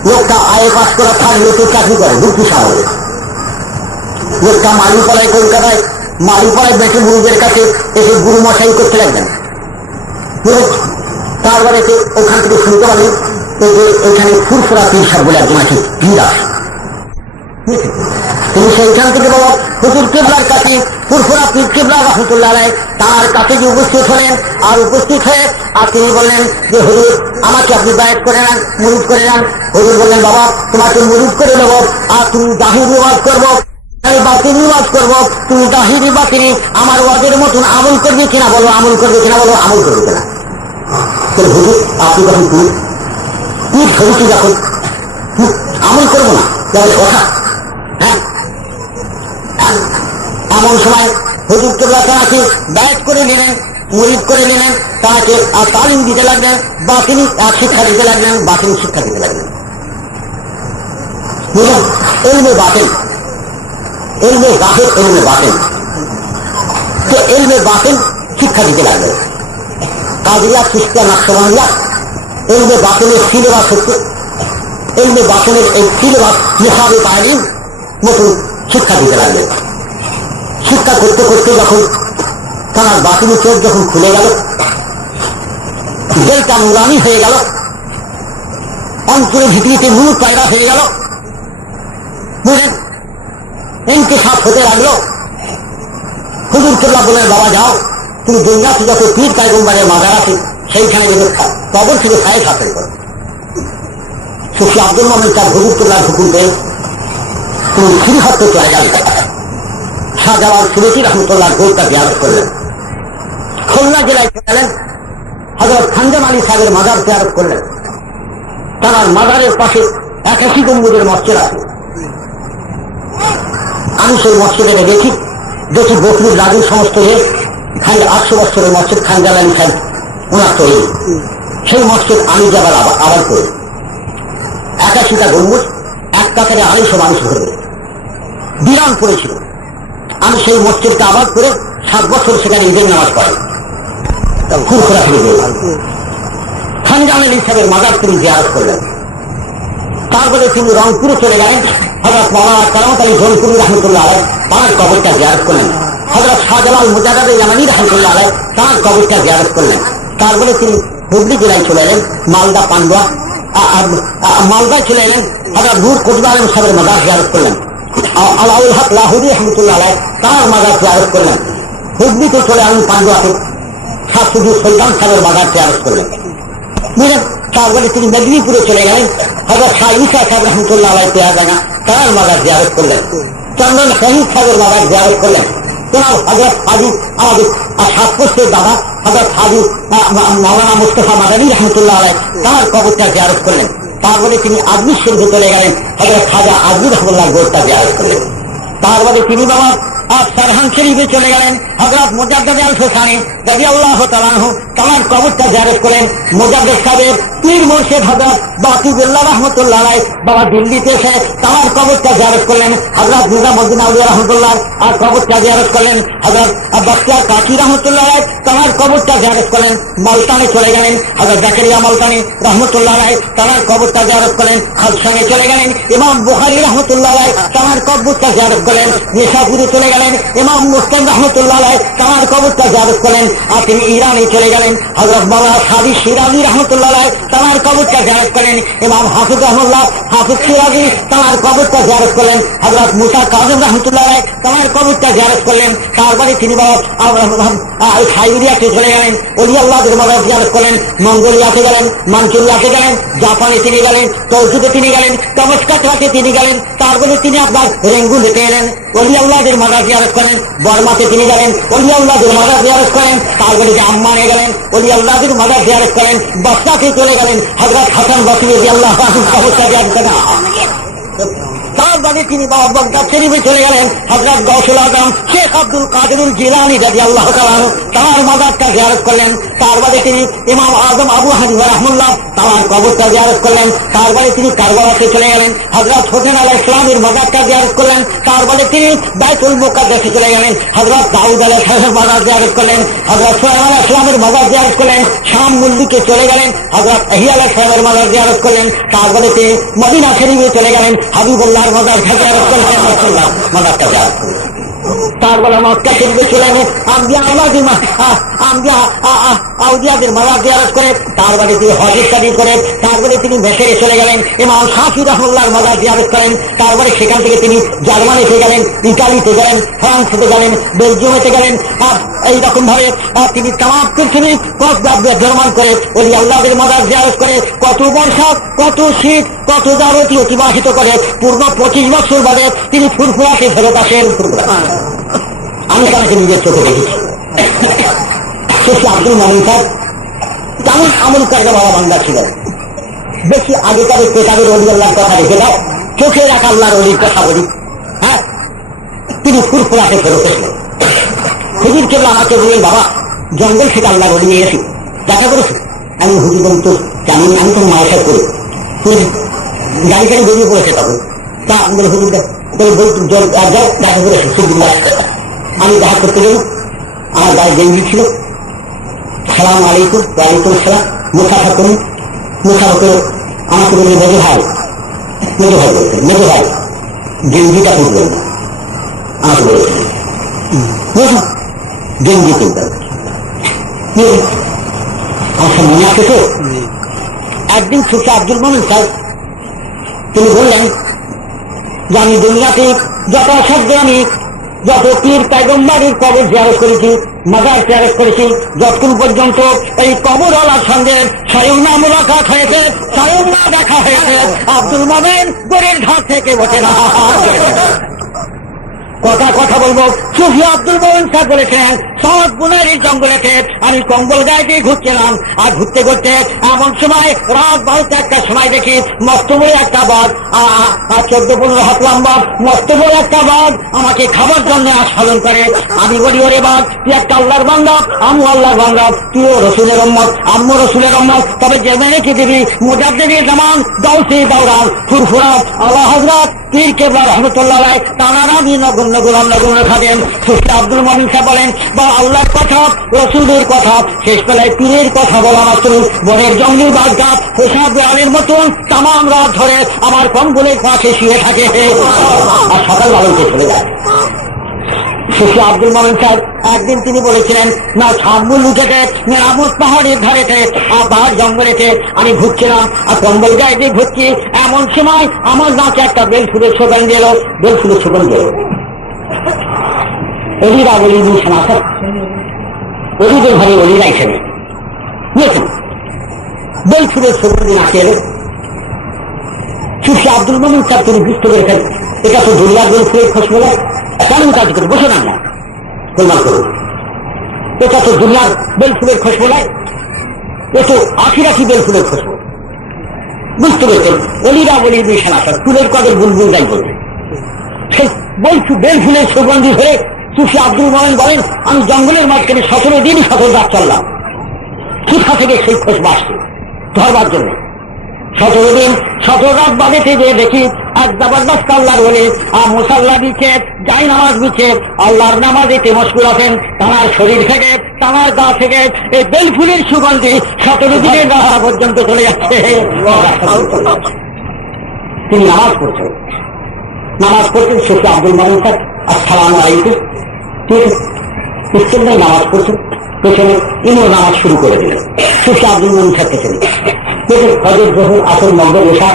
লোকটা আয়ে পাস করা তার লোকে চাকরি করে দুটি শহরে। লোকটা মালিপাড়ায় কলকাতায় মালিপাড়ায় বেঁচে গুরুদের কাছে এসে গুরু মশাই করতে লাগবেন। তারপরে ওখান থেকে শুনতে পারেন এখানে ফুরফুরা পীর সাহেব বলে একজন আছে পীর আসে তিনি সেইখান থেকে বাবা হুজুর কিবলার কাছে ফুরফুরা পীর কিবলা রাহমাতুল্লাহ আলাইহি তার কাছে যে উপস্থিত হলেন আর উপস্থিত হয়ে আর তিনি বললেন যে হুজুর আমাকে আপনি বায়াত করে নেন মুরিদ করে নেন। হুজুর বললেন বাবা তোমাকে মুরিদ করে নেব আর তুমি জাহিরি ওয়াজ করবো বাতিনি ওয়াজ করবো তুমি জাহিরি বাতিনি আমার ওয়াজের মতন আমল করবে কিনা বলো আমল করবে কিনা বলো আমল করবে কিনা। হুজুর আপনি যখন পীর ছবিটি যখন আমল করবো না তাহলে কথা এমন সময় হুজুর কিবলা তাকে বায়াত করে নিলেন মুরিদ করে নিলেন তাকে তালিম দিতে লাগলেন বাতিনি শিক্ষা দিতে লাগলেন বাতিনি শিক্ষা দিতে লাগলেন। এলমে বাতিল এলমে জাহির এলমে বাতিল তো এলমে বাতিল শিক্ষা দিতে লাগলেন। কাদিয়া খ্রিস্টান নকশবন্দিয়া এলমে বাতিলের সিলেবাস হচ্ছে এলমে বাতিলের এই সিলেবাস নিসাবে তালিম নতুন শিক্ষা দিতে লাগলেন। শিক্ষা করতে করতে যখন তার বাতিল চোখ যখন খুলে গেল দিলটা নুরানি হয়ে গেল অন্তরের ভিতরিতে নূর পয়দা হয়ে গেল বুঝলেন ইনকিশাফ হতে লাগলো। হুজুর কিবলা বলে বাবা যাও তুমি দুনিয়াতে যত পীর পয়গম্বরের মাজার আছে সেইখানে গেলে কবর থেকে সাহেব হাসিল করো। সুফি আব্দুল মোমেন তার হুজুর কিবলার হুকুম পেয়ে তুমি শ্রীহট্টে চলে যাবে। শাহজালাল সুরতি রহমতুল্লাহ গোলটা জিয়ারত করলেন। খুলনা জেলায় গেলেন হযরত খানজাম আলী সাহেবের মাজার জিয়ারত করলেন। তার মাজারের পাশে 81 গম্বুজের মসজিদ আছে। আমি সেই মসজিদে দেখি বকরির রাজুর সমস্ত খান 800 বছরের মসজিদ খানজাম আলী সাহেব ওনার তৈরি সেই মসজিদ আমি যাবার আবার করি 81টা গম্বুজ এক কাতারে 250 মানুষ ধরবে বিরান করেছিল। আমি সেই মসজিদটা আবাদ করে 7 বছর সেখানে ঈদের নামাজ পড়াই ফুরফুরা থেকে খানজাম আলী সাহেবের মাজার তিনি জিয়ারত করলেন। তারপরে তিনি রংপুরে চলে গেলেন হযরত মাওলানা কারামত আলী জৌনপুরি রহমতুল্লাহ আলাইহি তার কবরটা জিয়ারত করলেন। হযরত শাহজালাল মুজাদ্দিদ ইয়ামানি রহমতুল্লাহ আলাইহি তার কবরটা জিয়ারত করলেন। তারপরে তিনি হুগলি জেলায় চলে এলেন মালদা পান্ডুয়া মালদায় চলে এলেন হযরত নূর কুতুব আলম সাহেবের মাজার জিয়ারত করলেন। আলাউল হক লাহুরি রহমতুল্লাহ আলাইহি তার মাজার জিয়ারত করলেন। হুগলিতে চলে এলেন পান্ডুয়াতে শাহসুদি সুলতান সাহেবের মাজার জিয়ারত করলেন। বুঝলেন তারপরে তিনি মেদিনীপুরে চলে গেলেন হযরত শাহ ঈসা সাহেব রহমতুল্লাহ আলাইহি তেয়াগানা তার মাজার জিয়ারত করলেন। চন্দন শহীদ সাহেবের মাজার জিয়ারত করলেন। তোনার হযরত হাজী আমাদের সাতপুরের দাদা হযরত হাজী মাওলানা মুস্তাফা মাদানী রহমতুল্লাহ আলাইহি তার কবরটা জিয়ারত করলেন। তারপরে তিনি আজমির শরীফে চলে গেলেন হযরত খাজা আজমির রহমতুল্লাহ গোরটা জিয়ারত করলেন। তারপরে তিনি বাবা সারহান শরীফে চলে গেলেন হযরত মুজাদ্দিদ আল হোসানি রাদিয়াল্লাহু তাআলা আনহু তার কবরটা জিয়ারত করেন। মুজাদ্দিদ সাহেবের পীর মুর্শিদ হযরত বাকিউল্লাহ রহমতুল্লাহ আলাইহি বাবা দিল্লিতে এসে তার কবরটা জিয়ারত করলেন। হযরত নিজামউদ্দিন আউলিয়া রহমতুল্লাহ আর কবরটা জিয়ারত করলেন। হযরত বখতিয়ার কাকি রহমতুল্লাহ আলাইহি তার কবরটা জিয়ারত করলেন। মালতানে চলে গেলেন হযরত জাকারিয়া মালতানি রহমতুল্লাহ আলাইহি তার কবরটা জিয়ারত করলেন। খালসানে চলে গেলেন ইমাম বুখারী রহমতুল্লাহ আলাইহি তার কবরটা জিয়ারত করলেন। নিশাপুরে চলে গেলেন ইমাম মুসলিম রহমতুল্লাহ আলাইহি তার কবরটা জিয়ারত করলেন। আর তিনি ইরানে চলে গেলেন হযরত মাওলানা সাদি শিরাজি রহমতুল্লাহ আলাইহি তার কবরটা জিয়ারত করেন। ইমাম হাফিজ রহমাতুল্লাহ হাফিজ শিরাজি তার কবরটা জিয়ারত করলেন। হযরত মুসা কাযিম রহমতুল্লাহ আলাইহি তার কবরটা জিয়ারত করলেন। তারপরে তিনি সাইবেরিয়াতে চলে গেলেন, ওলি আল্লাহদের মাজার জিয়ারত করলেন। মঙ্গোলিয়াতে গেলেন, মানচুরিয়াতে গেলেন, জাপানে তিনি গেলেন, তৌজুকে তিনি গেলেন, তমস্কাতে তিনি গেলেন। তারপরে তিনি আপনার রেঙ্গুলিতে এলেন, ওলি আল্লাহদের মাজার জিয়ারত করেন। বর্মাতে তিনি গেলেন, ওলি আল্লাহদের মাজার জিয়ারত করেন। তারপরে যে আম্মানে গেলেন, ওলি আল্লাহদের মাজার জিয়ারত করেন। বসরাতে চলে গেলেন, হযরত হাসান বসরি রাদিয়াল্লাহু আনহু কবরটা জিয়ারত করেন। তারপরে তিনি বাগদাদ শরীফে চলে গেলেন, হযরত গৌসুল আজম শেখ আব্দুল কাদের জিলানী রাদিয়াল্লাহু তাআলা তার মাজারটা জিয়ারত করলেন। তারপরে তিনি ইমাম আজম আবু হানিফা রাহমাতুল্লাহ তার কবরটা জিয়ারত করলেন। তারপরে তিনি কারবালাতে চলে গেলেন, হযরত হোসেন আলাইহিস সালামের মাজারটা জিয়ারত করলেন। তারপরে তিনি বাইতুল মুকাদ্দাসে চলে গেলেন, হযরত দাউদ আলাইহিস সালামের মাজার জিয়ারত করলেন। হযরত সুলাইমান আলাইহিস সালামের মাজার জিয়ারত করলেন। শাম মুল্লিকে চলে গেলেন, হযরত ইহইয়া আলাইহিস সালামের মাজার জিয়ারত করলেন। তারপরে তিনি মদিনা শরীফে চলে গেলেন, হাবিবুল্লাহর মাজার জিয়ারত করলেন, রাসূলুল্লাহ মাজারটা জিয়ারত করলেন। তারপরে মক্কা শরীফে চলে গেলেন, আউলিয়াদের মাজার জিয়ারত করে। তারপরে তিনি হজে শাদী করে। তারপরে তিনি মিশরে চলে গেলেন, ইমাম শাফি রাহমাতুল্লাহর মাজার জিয়ারত করেন। তারপরে সেখান থেকে তিনি জার্মানিতে গেলেন, ইতালিতে গেলেন, ফ্রান্সে গেলেন, বেলজিয়ামে গেলেন। এইরকম ভাবে তিনি তামাম পৃথিবী ভ্রমণ করে ওলি আল্লাহদের মাজার জিয়ারত করে কত বর্ষা, কত শীত, কত জারতি অতিবাহিত করে পূর্ব 25 বছর বাদে তিনি ফুরফুরাতে ফেরত আসেন। আমি তাকে নিজের চোখে দেখেছি। শেখ আব্দুল মমিন সাহেব কেমন আমল করে বাবা বান্দা ছিলেন। বেশি আগেকার পেটাবের ওলি আল্লাহর কথা রেখে দাও, চোখে রাখা আল্লাহর ওলির কথা বলি। হ্যাঁ, তিনি ফুরফুরাতে ফেরত এসলেন। হুজুর কেবল আমাকে বললেন, বাবা জঙ্গল থেকে আল্লাহর ওলি নিয়ে এসি, দেখা করেছি। আমি হুজুর বলি তো জানি, আমি তো মায়ের করি। গাড়ি গাড়ি বেরিয়ে পড়েছে তখন। তা আমি বলি হুজুর দেখা করেছি। আমি দেখা করতে গেল, আমার গায়ে গেঞ্জি ছিল। সালাম আলাইকুম, ওয়ালাইকুম সালাম, মুসাফা করুন। মুসাফা করে আমাকে বললেন, মেজো ভাই বলতেন, মেজো ভাই গেঞ্জিটা তুলবেন না, আমাকে বলেছিলেন গেঞ্জি তুলবেন। আমার মনে আছে তো। একদিন শেখ আব্দুল মমিন সাহেব তিনি বললেন যে আমি দুনিয়াতে যত অসাধ্য, আমি যত পীর পয়গম্বরের কবর জিয়ারত করেছি, মাজার জিয়ারত করেছি, যতক্ষণ পর্যন্ত এই কবরওয়ালার সঙ্গে স্বয়ং না মুলাকাত হয়েছে, স্বয়ং না দেখা হয়েছে, আব্দুল মোমেন গোরের ঘাট থেকে বসে না কথা বলবো। সুফি আব্দুল মোমেন সাহেব বলেছেন, সৎ বুনারির জঙ্গলেতে আমি কম্বল গায়ে দিয়ে ঘুরছিলাম। আর ঘুরতে ঘুরতে এমন সময় রাত 12টা একটা সময় দেখি মস্ত বড় একটা বাঘ, 14-15 হাত লম্বা মস্ত বড় একটা বাঘ আমাকে খাবার জন্য আস্বাদন করে। আমি বলি, ওরে বাঘ, তুই একটা আল্লাহর বান্দা, আমিও আল্লাহর বান্দা, তুইও রসুলের উম্মত, আম্মু রসুলের উম্মত, তবে জেনে রেখে দিবি মুজাদ্দিদ জামান দাউসি দাওরান ফুরফুরা আল্লাহ হযরত পীর কেবলা রহমতুল্লাহ আলাইহি তারা আমি নগণ্য গোলাম নগণ্য খাদেম। সুফি আব্দুল মমিন সাহেব বলেন, বা আল্লাহর কথা, রসুলের কথা, শেষ বেলায় পীরের কথা বলা মাত্র বনের জঙ্গলি বাঘা পোশাক বেড়ালের মতন তামাম রাত ধরে আমার কম্বলের পাশে শুয়ে থাকে আর সকাল বালুতে চলে যায়। সুফি আব্দুল মমিন সাহেব একদিন তিনি বলেছিলেন, না ছাম্বুল উঠেছে মেরামত পাহাড়ের ধারেতে আর পাহাড় জঙ্গলেতে আমি ঘুরছিলাম আর কম্বল গায়ে দিয়ে ঘুরছি। এমন সময় আমার নাকে একটা বেলফুলের সুগন্ধ এলো, বেলফুলের সুগন্ধ এলো। অলিরা বলি শোনাছে, অলিদের ঘরে অলিরা হিসেবে বুঝেছেন, বেলফুলের সুগন্ধ নাকে এলো। সুফি আব্দুল মমিন সাহেব তিনি বুঝতে পেরেছেন, এটা তো দুনিয়ার বেলফুলের খুশবু নয়, কেমন কাজ করে বসে না প্রমাণ করুন, এটা তো দুনিয়ার বেলফুলের খুশবু নয়, এ তো আখিরাতি বেলফুলের খুশবু। বুঝতে পেরেছেন, অলিরা বলি শোনাছে, ফুলের কদর বুলবুল গাই বলবে। সেই বেলফুলের সুগন্ধি হয়ে সুফি আব্দুল মোমেন বলেন, আমি জঙ্গলের মাঝখানে 17 দিন 17 রাত চললাম, কোথা থেকে সেই খুশবু আসছে। ধরবার জন্য 17 দিন 17 রাত বাড়িতে গিয়ে দেখি এক জবরদস্ত আল্লাহর ওলি আর মুসাল্লা বিছে যাই নামাজ বিছে আল্লাহর নামাজে মশগুল আছেন। তাঁর শরীর থেকে তাঁর গা থেকে এই বেলফুলের সুগন্ধি 17 দিনের রাস্তা পর্যন্ত চলে যাচ্ছে। তিনি নামাজ পড়ছেন শেখে আব্দুল মামুন সাহেব আসসালামু আলাইকুম, ঠিক ইস্তের নামাজ পড়ছেন, পেছনে ইনিও নামাজ শুরু করে দিলেন। শেখে আব্দুল মামুন সাহেব পেছনে হজর জহুর আসর মগরিব এশা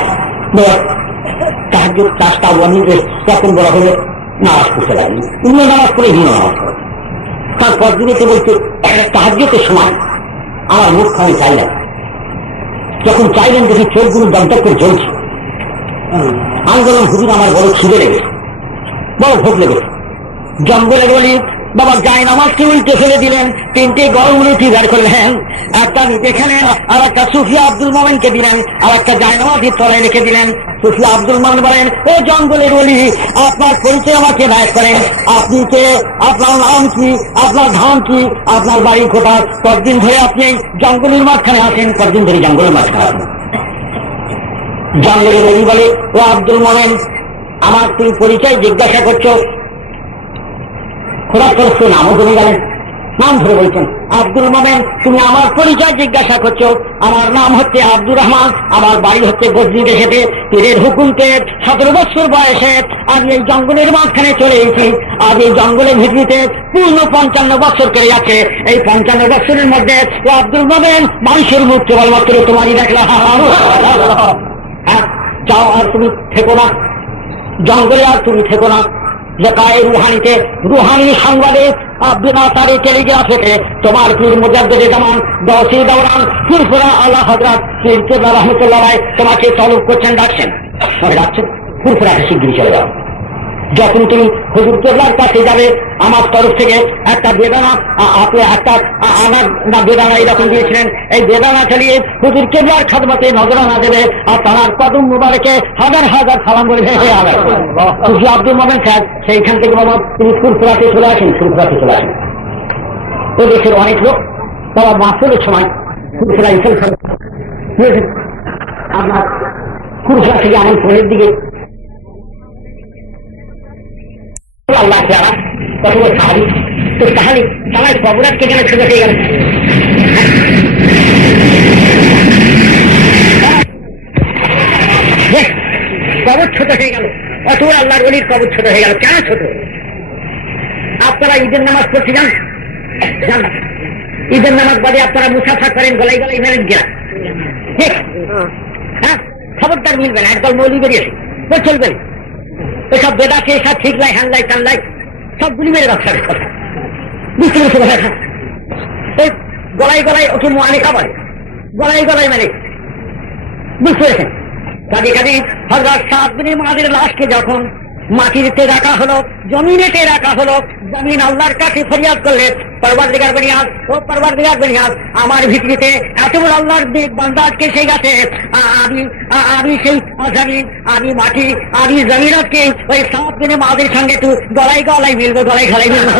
তাহাজ্জুদ 4টা ওয়ানিদের তখন বলা হলে নামাজ পড়তে লাগলেন। ইনিও নামাজ পড়ে ইনিও নামাজ পড়ে। তারপর দিনেতে বলছে তাহাজ্জুদের সময় আমার মুখখানে চাইলেন, যখন চাইলেন দেখি চোখগুলো দমদম করে জ্বলছে। আন্দোলন হুজুর আমার বড় খিদে লেগেছে, বড় ভোগ লেগেছে। জঙ্গলে বলি বাবা গায়ে নামাজকে উল্টে ফেলে দিলেন, 3টে গরম রুটি বের করলেন, একটা নিজে খেলেন আর একটা সুফিয়া আব্দুল মোমেনকে দিলেন আর একটা গায়ে নামাজের তলায় রেখে দিলেন। সুফিয়া আব্দুল মোমেন বলেন, ও জঙ্গলের বলি আপনার পরিচয় আমাকে দায়ের করেন, আপনি কে, আপনার নাম কি, আপনার ধাম কি, আপনার বাড়ি কোথায়, কতদিন ধরে আপনি জঙ্গলের মাঝখানে আসেন, কতদিন ধরে জঙ্গলের মাঝখানে আসেন। জঙ্গলের বলি বলে, ও আব্দুল মোমেন আমার তুমি পরিচয় জিজ্ঞাসা করছো, খোরাক করছো, নামও জমে গেলেন, নাম ধরে বলছেন আব্দুল মোমেন তুমি আমার পরিচয় জিজ্ঞাসা করছো, আমার নাম হচ্ছে আব্দুর রহমান, আমার বাড়ি হচ্ছে গজনি দেশেতে, পীরের হুকুমতে 17 বছর বয়সে আমি এই জঙ্গলের মাঝখানে চলে এসেছি। আজ এই জঙ্গলের ভিত্তিতে পূর্ণ 55 বছর কেড়ে যাচ্ছে। এই 55 বছরের মধ্যে আব্দুল মোমেন মানুষের মুখ কেবলমাত্র তোমারই দেখলাম। যাও আর তুমি থেকো না জঙ্গলে, আর তুমি থেকো না। লেখায় রুহানিতে রুহানি সংবাদে বিনাতারে টেলিগ্রাফেতে তোমার পীর মুজাদ্দিদে জামান দৌসি দৌরান ফুরফুরা আলা হযরত পীর কেবলা রাহমাতুল্লাহ আলাইহি তোমাকে তলব করছেন, ডাকছেন, ডাকছেন ফুরফুরা শিগগিরই চলে যাও। যখন তুমি হুজুর কেবলার কাছে যাবে আমার তরফ থেকে একটা বেদানা, আপনি একটা আমার না বেদানা এরকম দিয়েছিলেন, এই বেদানা চালিয়ে হুজুর কেবলার খাদমতে নজরানা দেবে আর তার কদম মুবারকে হাজার হাজার সালাম বলবে। হুজুর আব্দুল মোমেন সাহেব সেইখান থেকে বাবা তিনি ফুরফুরাতে চলে আসেন, ফুরফুরাতে চলে আসেন। ও দেশের অনেক লোক বাবা মাসুলের সময় ফুরফুরা আপনার ফুরফুরা থেকে আমার ফোনের দিকে আল্লাহ যারা কতগুলো সাহাবি, তো সাহাবি সবাই কবরাতকে কেন ছোট হয়ে গেল, কবর ছোট হয়ে গেল, অথবা আল্লাহর ওলির কবর ছোট হয়ে গেল। কেন ছোট? আপনারা ঈদের নামাজ পড়তে যান, ঈদের নামাজ বাদে আপনারা মুসাফা করেন, গলায় গলায় মেরেন গেলা, ঠিক হ্যাঁ, খবরদার মিলবে না। একদল মৌলি বেরিয়েছে তো চলবে না, এসব বেদাকে এসব ঠিক লাই হ্যান লাই টান লাই সবগুলি মেরে ব্যবসার কথা বুঝতে পেরেছে। কথা এই গলায় গলায় ওকে মুআনিকা বলে, গলায় গলায় মানে বুঝতে পেরেছেন। কাজে কাজে হযরত সাদ বিন মুআযের লাশকে যখন মাটিতে রাখা হলো, জমিনেতে রাখা হলো, জমিন আল্লাহর কাছে ফরিয়াদ করলে পরওয়ারদিগার বনিয়াদ, ও পরওয়ারদিগার বনিয়াদ আমার ভিতরিতে এত বড় আল্লাহর দিক বান্দাকে সেই গেছে, আমি সেই জমিন, আমি মাটি, আমি জমিনকে ওই সাদ বিন মুআযের সঙ্গে একটু গলায় গলায় মিলবে, গলায় গলায় মিলবে,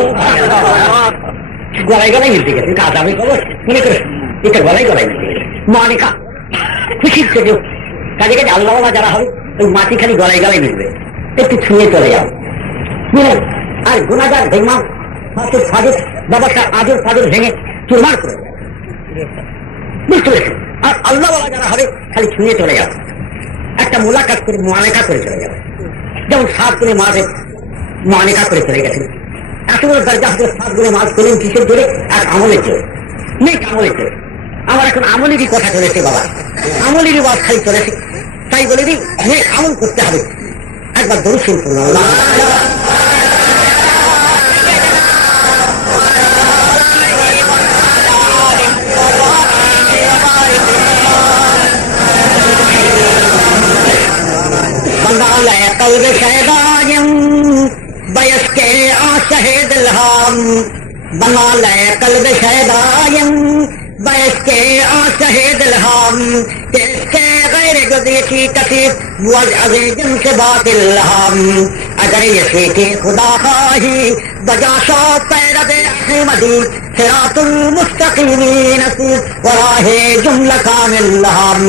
গলায় গলায় মিলতে গেছে। কাজ আমি খবর মনে করে এটা গলায় গলায় মিলতে গেছে মুআনিকা খুশির থেকে। কাজে কাজে আল্লাহ যারা হবে ওই মাটি খালি গলায় গলায় মিলবে, একটু ছুঁয়ে চলে যাও বুঝলেন। আর গুনাহগার বেঈমান ফাসিক ফাজিল বাবাটা আজর ফাজর ভেঙে চুরমার করে বুঝতে পেরেছেন। আর আল্লাহ যারা হবে খালি ছুঁয়ে চলে যাও, একটা মোলাকাত করে মুআনিকা করে চলে যাবে। যেমন সাত করে মাঝে মুআনিকা করে চলে গেছেন। এত বড় দরজা হচ্ছে সাত করে মাছ করলেন কিসের জোরে? আর আমলের জোরে, নেই আমলের জোরে। আমার এখন আমলেরই কথা চলেছে বাবা, আমলেরই বাদ খালি চলেছে। তাই বলে দিই নেই আমল করতে হবে। একবার দরুদ শরীফ পড়ুন। बंदा कल्ब शहदायम बयस के आशहे दिलहाम, बना ले कल्ब शहदायम बयस के आशहे दिलहाम, इसके गैर गुज़री की कसीर वज़अ जिनसे बातिल हम, अगर ये सीखी खुदा खाही बजा शो पैरद अहमदी सिरातुल मुस्तकीमीन वराहे जुमला कामिल लहम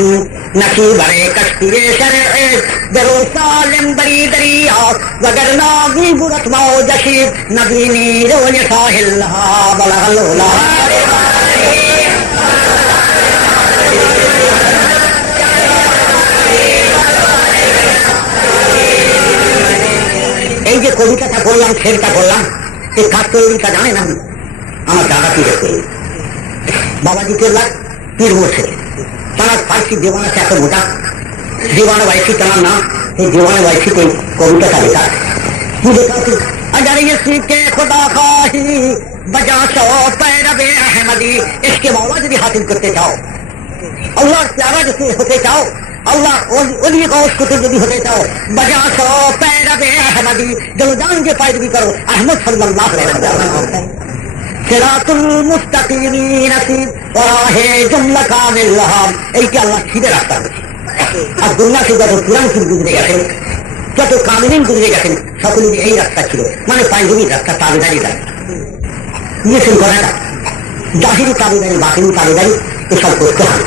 नसीबरे कश्तिये शरए बेरोसालिम बरी दरिया वगरना भी बुरत मौजशी नबीनी रोय साहिल लहा बलगलोला এই যে কবিতাটা করলাম, শেরটা করলাম, এই কাজ তৈরিটা জানেন আমি আমার দাদা পীরের তৈরি। বাবাজি কেল্লার পীর মুর্শিদ, তার ফার্সি দেওয়ানা এত মোটা, দেওয়ানা বাইশি তার নাম। এই দেওয়ানা বাইশিতে কবিতাটা লেখা কি লেখা আছে, अगर इसी के खुदा खाही बजा सो पैरवे अहमदी, इसके मौला यदि हासिल करते चाहो, अल्लाह प्यारा जैसे होते चाहो, अल्लाह ओली को उसको यदि होते चाहो, बजा सो पैरवे अहमदी, जब जान के पैरवी करो अहमद सल्लल्लाहु अलैहि वसल्लम। सिरातुल मुस्तकीमीन वराहे जुमला कामिल लहम, এইটা আল্লাহ সিধে রাস্তা দিয়েছে। আর দুনিয়া থেকে যত পুরান ফির গুজরে গেছেন, যত কামিলিন গুজরে গেছেন, সকলের এই রাস্তা ছিল, মানে পাইজমির রাস্তা, তাবেদারি রাস্তা নিয়েছেন কথাটা। জাহিরি তাবেদারি, বাতিনি তাবেদারি এসব করতে হবে।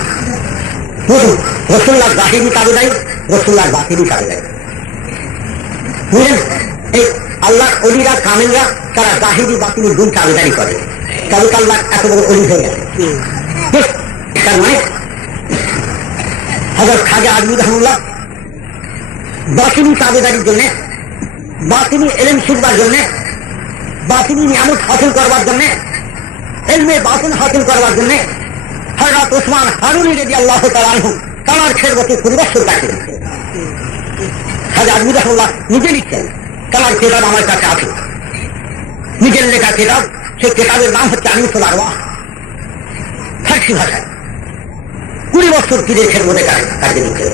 বুঝুন, রসুল্লাহ জাহিরি তাবেদারি, রসুল্লাহ বাতিনি তাবেদারি। বুঝলেন, এই আল্লাহ অলিরা কামিলরা তারা জাহিরি বাতিনি দুই তাবেদারি করে, তবে আল্লাহ এত বড় অলি হয়ে গেছে। তার মানে হযরত খাজা আজমি রহমাতুল্লাহ বাতিনি তাবেদারির জন্য, বাতিনি ইলম শিখবার জন্য, বাতিনি নিয়ামত হাসিল করবার জন্য, ইলমে বাতিন হাসিল করবার জন্য হযরত ওসমান হারুনি রাদিয়াল্লাহু তাআলা আনহু তার খেদমতে 20 বছর কাটিয়ে দিয়েছেন। খাজা আজমি রহমাতুল্লাহ নিজে লিখছেন, তার কিতাব আমার কাছে আছে, নিজের লেখা কিতাব। সেই কিতাবের নাম হচ্ছে আনিসুল আরওয়াহ, ফার্সি ভাষায় 20 বছর পীরের খেদমতে কাটিয়ে দিয়েছেন।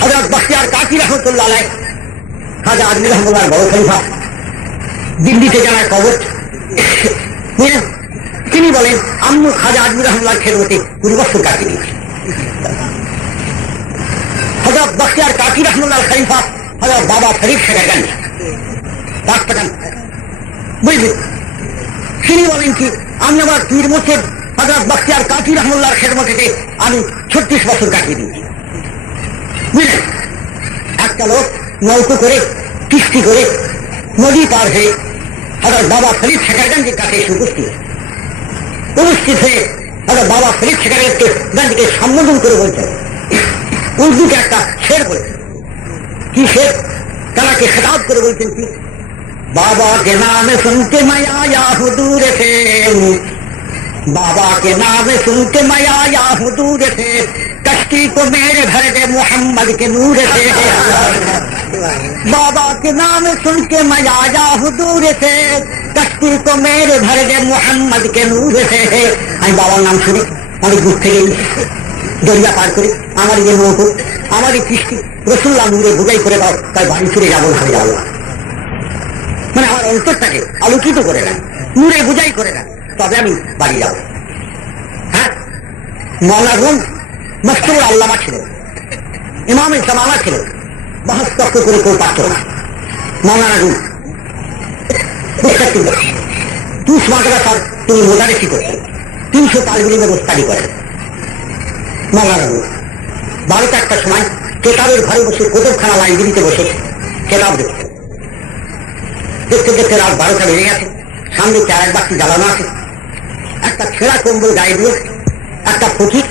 হযরত বখতিয়ার কাকি রহমাতুল্লাহ আলাইহ, খাজা আজমি রহমাতুল্লাহর বড় খলিফা, দিল্লিতে জানার কবর, তিনি বলেন আম্মু খাজা আজমি রহমাতুল্লাহর খেদমতে 20 বছর কাটিয়ে দিয়েছে। হযরত বখতিয়ার কাকি রহমাতুল্লাহর খলিফা হযরত বাবা ফরিদ শেখারগঞ্জ পাটপাটান, বুঝলেন, তিনি বলেন কি আমি আমার পীর মুর্শিদ হযরত বখতিয়ার কাকি রহমাতুল্লাহর খেদমতে আমি 36 বছর কাটিয়ে দিয়েছি। বুঝলেন, একটা লোক নৌকো করে, কিস্তি করে নদী পার হয়ে হযরত বাবা ফরিদ শেখারগঞ্জের কাছে এসে উপস্থিত হয়ে হযরত বাবা ফরিদ শেখারগঞ্জকে সম্বোধন করে বলছেন, উর্দুতে একটা শের বলছেন। কি শের? তাকে খেতাব করে বলছেন কি, बाबा के नाम सुन के मैं आया हूँ दूर से, बाबा के नाम सुन के मैं आया हूँ दूर से, कश्ती को मेरे भर दे मोहम्मद के नूर से, बाबा के नाम सुन के मैं आया हूँ दूर से, कश्ती को मेरे भर दे मोहम्मद के नूर से। আমি বাবার নাম শুনি, অনেক দূর থেকে দরিয়া পার করে আমার এই নৌকো, আমার এই কিস্তি রসুল্লাহ নূরে বোঝাই করে দাও, তাই বাড়ি ফিরে যাবো না, যাবো না, মানে আমার অন্তরটাকে আলোকিত করে দেন, নূরে বোঝাই করে দেন, তবে আমি বাড়ি যাব। হ্যাঁ, মওলানা রুম মশহুর আল্লামা ছিলেন, ইমামে জামানা ছিলেন, বাহাস তক্ক করে কেউ পারত না। মওলানা রুম 30 মাদ্রাসার তিনি মোদারেসি করতেন, 300 তালবিলের স্টাডি করেন। মওলানা রুম 12টা একটার সময় কেতাবের ঘরে বসে, কুতুবখানা লাইব্রেরিতে বসে কেতাব দেখতেন। দেখতে দেখতে রাত 12টা বেজে গেছে, সামনে 4 বাতি জ্বালানো আছে, একটা ছেঁড়া কম্বল গায়ে দিয়ে একটা ফকির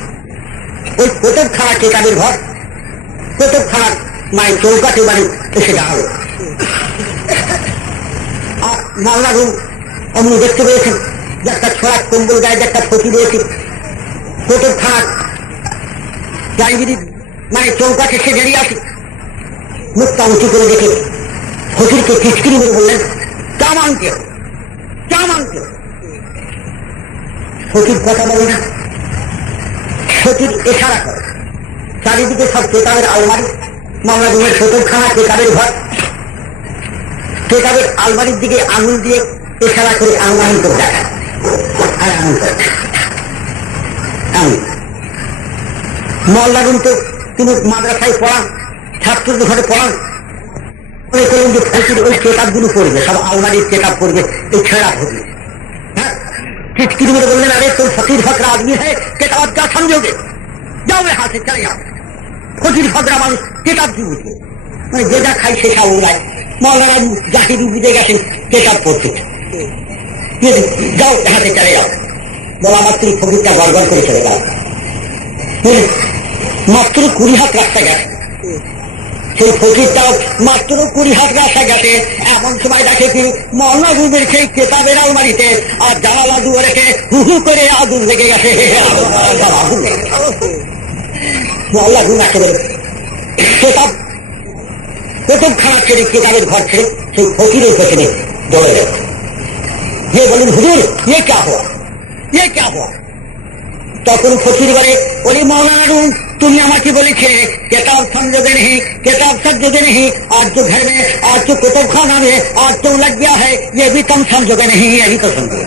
ওই কুতুবখানা কেতাবের ঘর, কুতুবখানার মানে চৌকাঠে মানে এসে দাঁড়ালো। আর মাওলানা রুম অমনি দেখতে পেয়েছেন যে একটা ছেঁড়া কম্বল গায়ে যে একটা ফকির রয়েছে, কুতুবখানার লাইব্রেরি মানে চৌকাঠে এসে দাঁড়িয়ে আছে। মুখটা উঁচু করে দেখে ফকিরকে টিচকিরি করে বললেন, চা মানতে হবে, চা মানতে হবে। ফকির কথা বলে না, ফকির ইশারা করে। চারিদিকে সব কেতাবের আলমারি, মাওলানা রুমের কুতুবখানা কেতাবের ঘর, কেতাবের আলমারির দিকে আঙুল দিয়ে ইশারা করে আঙুল করে দেখায়, আর আঙুল করে আঙুল। মাওলানা রুম তো তিনি মাদ্রাসায় পড়ান, ছাত্রদের ঘরে পড়ান, মনে করলেন যে ফকির ওই কেতাবগুলো পড়বে, সব আলমারির কেতাব পড়বে, এই ছেঁড়া ফকির। হ্যাঁ, चिटकिरी मेरे बोलने अरे तुम फकीर फकरा आदमी है, किताब क्या समझोगे, जाओ यहाँ से चले जाओ। फकीर फकरा मानुष किताब की बुझे, মানে যেটা খাই সেটা ওড়ায়। মৌলানা জাহিরি বুঝে গেছেন কিতাব পড়তে, যাও হাতে চলে যাও। বলা মাত্র ফকিরটা গড়গড় করে চলে গেল। মাত্র 20 হাত রাস্তা গেছে, সেই ফকিরটাও মাত্র 20 হাত রাস্তা গেছে। এমন সময় দেখে কি মৌলানা রুমের সেই কেতাবের আলমারিতে আর জানালা দুয়ারে হু হু করে আগুন লেগে গেছে। মৌলানা রুম একেবারে কেতাব প্রথম খারাপ ছেড়ে কেতাবের ঘর ছেড়ে সেই ফকিরের পেছনে দৌড়ে গেল। যে বলেন হুজুর ये क्या हुआ, ये क्या हुआ। তখন ফকির বলে ওরে মৌলানা রুম তুমি আমাকে বলেছে কেতাব समझोगे नहीं, केताब समझोगे नहीं, आज जो घर में आज जो कुतुब खाना में आज जो लग गया है ये भी तुम समझोगे नहीं, यही तो समझो।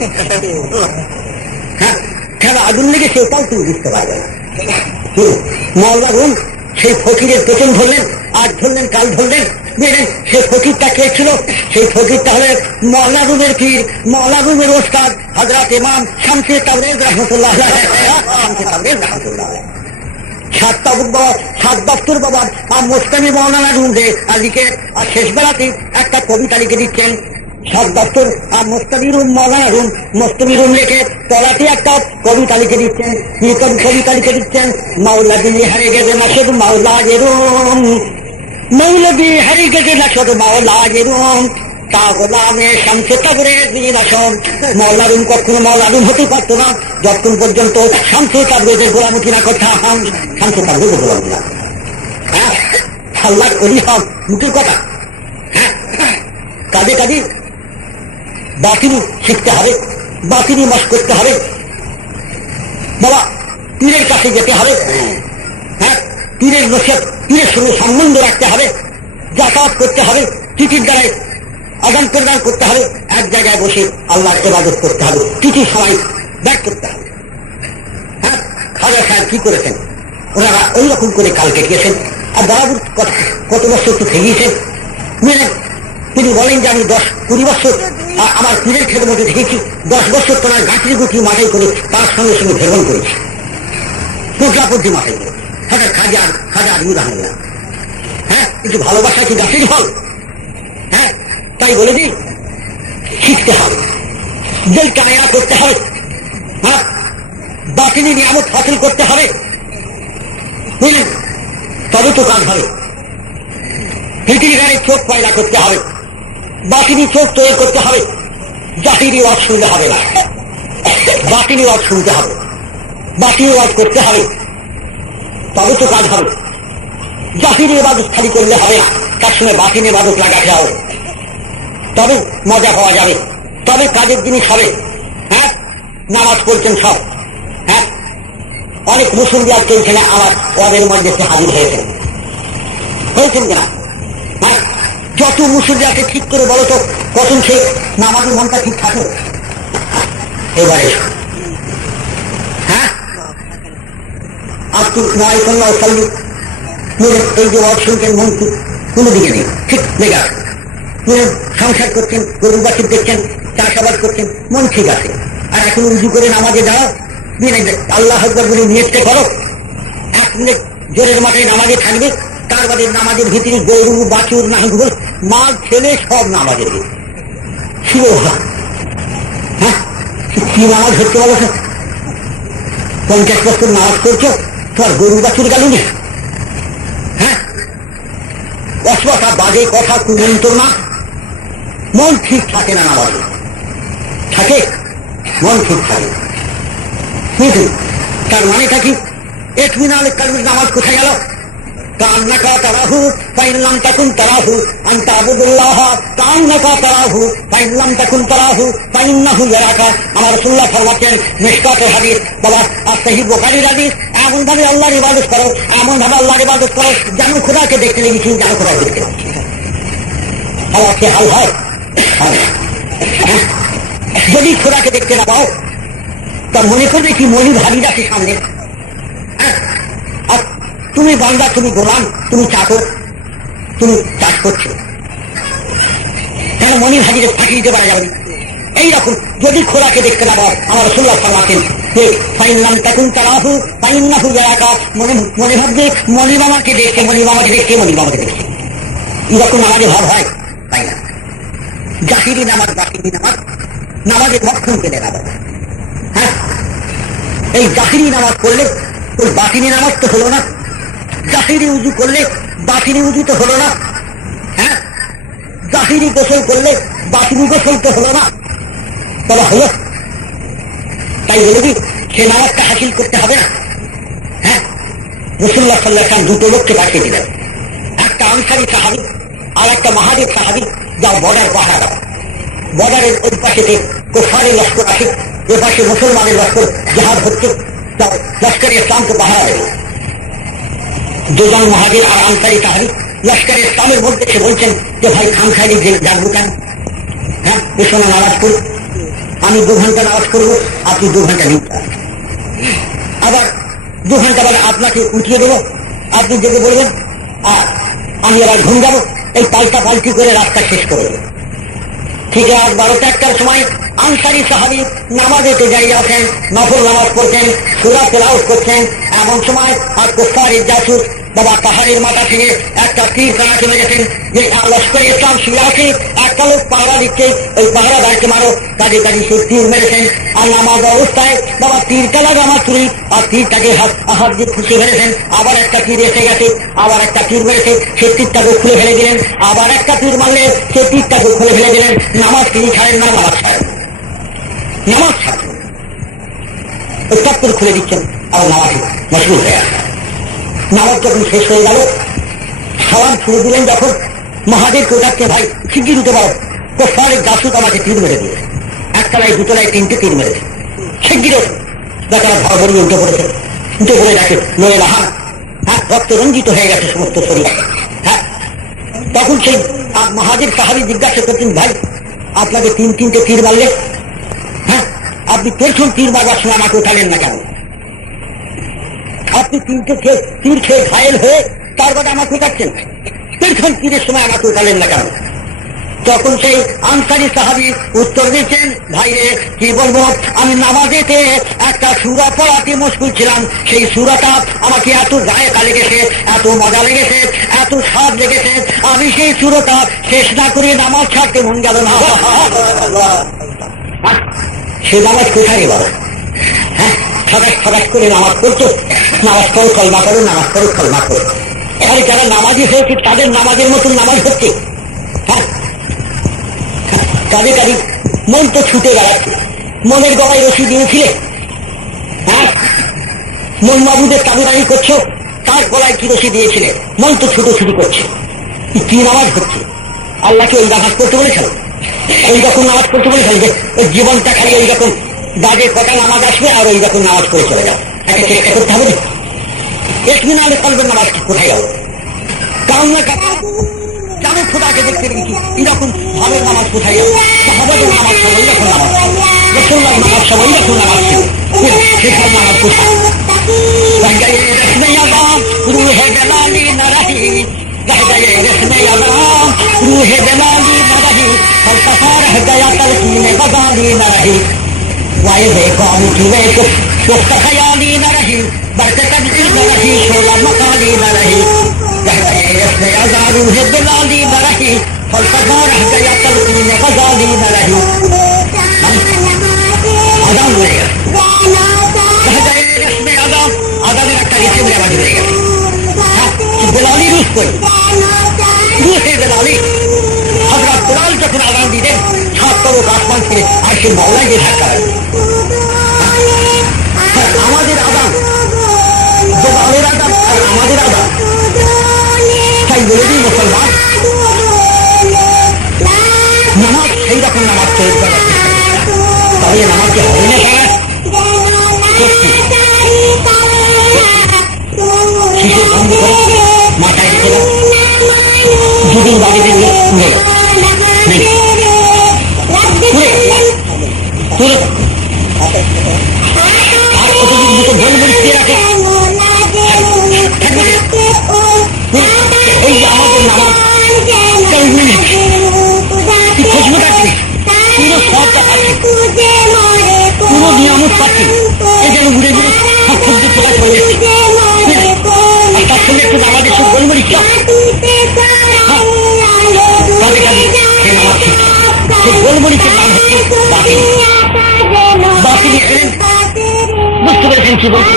হ্যাঁ কেন আগুন লেগে সেটাও তুমি বুঝতে পারবে না। মৌলানা রুম সেই ফকিরের পেছন ধরলেন, আজ ধরলেন কাল ধরলেন। সেই ফকিরটা কে ছিল? সেই ফকিরটা হলেন মৌলানা রুমের পীর, মৌলানা রুমের ওস্তাদ হযরত ইমাম শামসে তাবরেজ রাহমাতুল্লাহ আলাইহি। সাত দপ্তর বাবা আর মোস্তামি মৌলানা রুম রে আজকে আর শেষ বেলাতে একটা কবিতা লিখে দিচ্ছেন। সাত দপ্তর আর মোস্তামি রুম মৌলানা রুম, মোস্তামি রুম রেখে তলাতে একটা কবিতা লিখে দিচ্ছেন। কবিতা লিখে দিচ্ছেন মাওলাদি হারে গেছে না শুধু মাওলাজে রুম, মৌলবি হারি গেছে না শুধু মাওলাজে রুম, তা গোলামে শামসে তাবরেজ বিন আসম। মৌলানা রুম কখনো মৌলানা রুম হতে পারতো না যতক্ষণ পর্যন্ত শামসে তাবরেজের গোলামতি না করতে। শামসে তাবরেজের গোলামতি না, হ্যাঁ আল্লাহর ওলি হক মুখের কথা। হ্যাঁ কাজে কাজে বাতিনি শিখতে হবে, বাতিনি মাস করতে হবে বাবা, পীরের কাছে যেতে হবে। হ্যাঁ পীরের নসিহত, পীরের সঙ্গে সম্বন্ধ রাখতে হবে, যাতায়াত করতে হবে, টিকিট দ্বারায় আদান প্রদান করতে হবে, এক জায়গায় বসে আল্লাহর ইবাদত করতে হবে, কিছু সময় ব্যাক করতে হবে। হ্যাঁ খাজা সাহেব কি করেছেন, ওনারা ওই রকম করে কাল কেটেছেন। আর বরাবর কত বছর তো থেকেছেন। তিনি বলেন যে আমি 10-20 বছর আমার পীরের খেদমতে থেকেছি, 10 বছর তোমার গাঁটরি গুটি মাথায় করে তার সঙ্গে সঙ্গে ভ্রমণ করেছি, পোটলাপদ্ধি মাথায় করে। হ্যাঁ খাজা আদমি রাহমাতুল্লাহ। হ্যাঁ কিছু ভালোবাসা কি গাছের ফল। হ্যাঁ তাই বলে দিই শিখতে হবে, দিলকে আয়া করতে হবে। হ্যাঁ বাতিনি নিয়ামত হাসিল করতে হবে, বুঝলেন, তবে তো কাজ হবে। ভিতরি গাড়ি চোখ পয়দা করতে হবে, বাতিনি চোখ তৈরি করতে হবে। জাহিরি ওয়াজ শুনতে হবে না, বাতিনি ওয়াজ শুনতে হবে, বাতিনি ওয়াজ করতে হবে, তবে তো কাজ হবে। জাহিরি ইবাদত খালি করলে হবে না, তার সঙ্গে বাতিনি ইবাদত লাগাতে হবে, তবে মজা পাওয়া যাবে, তবে কাজের জিনিস হবে। হ্যাঁ নামাজ পড়ছেন সব, হ্যাঁ অনেক মুসলিম আজ চলছে না, আবার ওদের মধ্যে হাজির হয়েছেন কিনা। হ্যাঁ যত মুসলিমকে ঠিক করে বলো তো কখন সে নামাজের মনটা ঠিক থাকে। এবারে হ্যাঁ আপনি নয় কন্যা সাল্লু এই যে ওয়াজ শুনছেন মন কোনো দিকে নেই, ঠিক লেগে সংসার করছেন, গরু বাছুর দেখছেন, চাষাবাদ করছেন, মন ঠিক আছে। আর এখন উজু করে নামাজে দাঁড়াও, আল্লাহ আকবার বলে নিয়তটা করো, 1 মিনিট জোরের মাঠে নামাজে থাকবে, তার বাদে নামাজের ভিতরে গরু বাছুর নাঙ্গল মাছ ছেলে সব নামাজের ভিতরে। হ্যাঁ কি নামাজ হচ্ছে বলো, 50 বছর নামাজ করছো, তোমার গরু বাছুর গেল না। হ্যাঁ অশ্বাসা বাজে কথা কুমন্ত্র না, মন ঠিক থাকে না, নামাজে থাকে মন ঠিক থাকে। তার মানেটা কি? ইতমিনান কলবের নামাজ কোথায় গেল? কান্নাকা তারাহু ফাইনলাম তাকুন তারাহু আনতা আবুদুল্লাহ, কান্নাকা তারাহু ফাইনলাম তাকুন তারাহু ফাইন্নাহু ইয়ারাকা। আমার রাসূলুল্লাহ ফরমাচ্ছেন মিশকাতুল হাদিস বাবা আর সহিহ বুখারীর হাদিস, এমন ভাবে আল্লাহর ইবাদত করো, এমন ভাবে আল্লাহর ইবাদত করো যেন খোদাকে দেখতে লেগেছি, যেন খোদা দেখতে পাচ্ছি। আল্লাহ কি হাল হয়? যদি খোদাকে দেখতে না পাও তা মনে করবে কি মনি ভারী আছে সামনে। আর তুমি বান্দা, তুমি গোলাম, তুমি চাকর, তুমি চাষ করছো, কেন মনি ভাজিকে ফাঁকি দিতে পারা যাবে? এইরকম যদি খোলাকে দেখতে না পাও, আমার রাসূলুল্লাহ ফরমাতেন যে ফাইনাম তাকুন তারাহু ফাইন্নাহু ইয়ারাকা, মনে ভাববে মনিমামাকে দেখে, মনিমামাকে দেখে, মনিমামাকে দেখে। এরকম নামাজে ভাব হয়, তাই না? জাহিরি নামাজ, বাতিনি নামাজ, নামাজের লক্ষণ পেলে নামাজ। হ্যাঁ, এই জাহিরি নামাজ করলে ওই বাতিনি নামাজ তো হলো না, জাহিরি উজু করলে বাতিনি উজু তো হলো না। হ্যাঁ, জাহিরি গোসল করলে বাতিনি গোসল তো হলো না, তবে হলো। তাই বলে কি সে নামাজটা হাসিল করতে হবে না? হ্যাঁ, রাসূলুল্লাহ সাল্লাল্লাহু আলাইহি ওয়াসাল্লাম দুটো লোককে পাঠিয়ে দিলেন, একটা আনসারী সাহাবী আর একটা মাহাজির সাহাবী, যাও বর্ডার পাহারা দাও। বর্ডারের ওই পাশেতে কুফারের লস্কর আছে, এ পাশে মুসলমানের লস্কর জিহাদ হচ্ছে, যাও লস্কর ইসলামকে পাহারা দেবে। দুজন মাহাজির আর আনসারী সাহাবী লস্কর ইসলামের মধ্যে সে বলছেন যে ভাই খামখালি জানবো কেন? হ্যাঁ, এ সময় নামাজ পড়ি, আমি 2 ঘন্টা নামাজ করবো, আপনি 2 ঘন্টা নিন। আবার 2 ঘন্টা বাদে আপনাকে উঠিয়ে দেবো, আপনি জেগে বলবেন, আর আমি আবার ঘুম যাবো। এই পাল্টা পাল্টি করে রাস্তা শেষ করে দেবো। ঠিক আছে, 12টা-1টার সময় আনসারী সাহাবী নামাজেতে যাইয়া ওঠেন, নফল নামাজ পড়ছেন, সূরা তেলাওয়াত করছেন। এমন সময় আর কুফারের জাসুস বাবা পাহাড়ের মাথা থেকে একটা তীর কানা চলে গেছেন, যে লস্কর ইসলাম শুয়ে আছে, একটা লোক পাহারা দিচ্ছে, ওই পাহারাদারকে মারো, কাজে কাজে সে তীর মেরেছেন। আর নামাজ অবস্থায় বাবা তীরটা লাগে আমার চুরি, আর তীরটাকে হাত দিয়ে খুশি ফেলেছেন। আবার একটা তীর এসে গেছে, আবার একটা তীর মেরেছে, সে তীরটাকে খুলে ফেলে দিলেন। আবার একটা তীর মারলে সে তীরটাকে খুলে ফেলে দিলেন। নামাজ তিনি ছাড়েন না, নামাজ ছাড়েন, নামাজ ছাড়েন, ওই চত্বর খুলে দিচ্ছেন, আর নামাজ মশগুল হয়ে আসে। নামাজ যখন শেষ হয়ে গেল, সালাম ছুড়ে দিলেন যখন, মহাদের কোটাচ্ছে ভাই শিগগির উঠে পারো, কুফারের জাসুস আমাকে তীর মেরে দিয়েছে, 1 তলায় 2 তলায় 3টে তীর মেরেছে, শিগগির ওঠে। বেচারা ভরভরি উঠে পড়েছে, উঠে পড়ে দেখে লোহে লাহান, হ্যাঁ, রক্ত রঞ্জিত হয়ে গেছে সমস্ত শরীর। হ্যাঁ, তখন সেই মহাদের সাহাবী জিজ্ঞাসা করছেন, ভাই আপনাকে 3টে তীর মারলে, হ্যাঁ, আপনি পেছন তীর মারবার সময় আমাকে উঠালেন না কেন? আপনি 3টে তীর খেয়ে ঘায়েল হয়ে তারপরে আমাকে উঠাচ্ছেন, পেছন তীরের সময় আমাকে উঠালেন না কেন? তখন সেই আনসারী সাহাবী উত্তর দিচ্ছেন, ভাই রে কি বলবো, আমি নামাজেতে একটা সূরা পড়াতে মশগুল ছিলাম, সেই সূরাটা আমাকে এত গায়েকা লেগেছে, এত মজা লেগেছে, এত স্বাদ লেগেছে, আমি সেই সূরাটা শেষ না করে নামাজ ছাড়তে মন গেল না। সে নামাজ কোথায় বল? হ্যাঁ, সকাশ করে নামাজ পড়ছো, নামাজ পড়ো কলমা করো, নামাজ পড়ো কলমা করো। এবারে যারা নামাজি হয়েছে তাদের নামাজের মতন নামাজ হচ্ছে। হ্যাঁ, কাজে কাজে মন তো ছুটে বেড়াচ্ছে, মনের গলায় রশি দিয়েছিলে। হ্যাঁ, মন মাবুদের তাগুদারি করছো, তার গলায় কি রশি দিয়েছিলে? মন তো ছুটোছুটি করছে, কি নামাজ হচ্ছে? আল্লাহকে ওই নামাজ পড়তে বলেছিল, ওইরকম নামাজ পড়তে বলেছিল যে ওই জীবনটা খালি ওইরকম বাজে কটা নামাজ আসবে আর ওইরকম নামাজ পড়ে চলে যাও। একটা চেষ্টা করতে হবে, ইতমিনানে কলবের নামাজ কোথায় যাবো? কারণ না জানো খোদাকে দেখতে গেছি, এরকম ভাবের নামাজ কোথায় যাবো? সাহাবাদের নামাজ সব ওইরকম নামাজ, রাসূলুল্লাহর নামাজ সব ওইরকম নামাজ ছিল, সেসব নামাজ কোথায়? রুহে বেলালি না রাহি, रूहे बेलाली न रही, फलसफा रह गया तलकीन गजाली न रही, वायदे कौम की वे पुख्त ख्याली न रही, बरकत न रही, शोला मकाली न रही, रह गए इसमें अज़ा रूहे बेलाली न रही, फलसफा रह गया तलकीन गजाली न रही। अज़ान रहेगा, रह गए इसमें अज़ा, अज़ा ने रखा इसे मेरे आवाज रहेगा। बेलाली रूस कोई रूहे बेलाली हजरत बिलाल যখন আযান দিতেন, 7 তরফ আসমান থেকে আর সে মওলাই যে ধাক্কা। আমাদের আযান, বেলালের আযান আর আমাদের আযান, তাই বলে দিই মুসলমান, নামাজ সেই রকম নামাজ তৈরি করা, তবে নামাজকে হবে না সারা শিশু বন্ধ করে মাথায় রেখে দাও, দুদিন বাড়িতে নিয়ে উড়ে আর কতদিন দুটো ভোল বসিয়ে রাখে। এই আমাদের নামাজ তুই খোঁজবো রাখবি, পুরো সবটা আছে, পাচ্ছি এই যেন ঘুরে ঘুরে সব সবজি প্রকাশ হয়ে যাচ্ছে। আর তার সঙ্গে একটু আমাদের সব গোলমরিচ গোলমরিচের নাম হচ্ছে বাতিল। বাতিল বুঝতে পেরেছেন কি বলছি?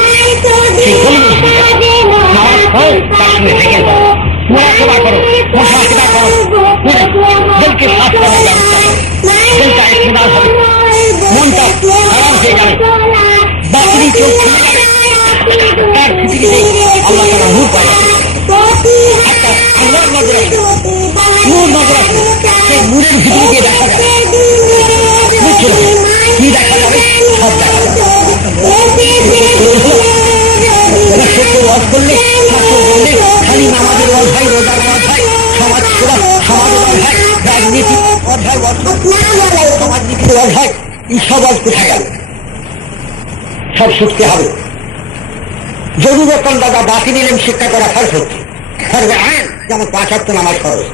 সেই গোলমরিচ নামাজ হয় তার সঙ্গে থেকে মোড়াচড়া করো, মশাচড়া করো, দিলকে সাফ করার ব্যবস্থা করো, দিলটা ইত্মিনান হবে, মনটা আরাম হয়ে যাবে, বাতিল চোখ খুলে যাবে, তার পৃথিবীতে আল্লাহ তাআলা নূর পাওয়া একটা আল্লাহর নজর আসবে, নূর নজর আসবে, সেই নূরের ভিতরে গিয়ে দেখা যাবে। বুঝছো কি দেখা যাবে? সব দেখা যাবে। সত্য ওয়াজ করলে, শাস্ত্র বললে খালি নামাজের অধ্যায়, রোজার অধ্যায়, সমাজ সেবা সমাজের অধ্যায়, রাজনীতি অধ্যায়, সমাজনীতির অধ্যায়, এই সব আজ কোথায় গেল? সব শিখতে হবে। জরুরতন দাদা বাতিল ইলম শিক্ষা করা খরচ হচ্ছে, ফরজে আইন যেমন 5 ওয়াক্ত নামাজ খরচ,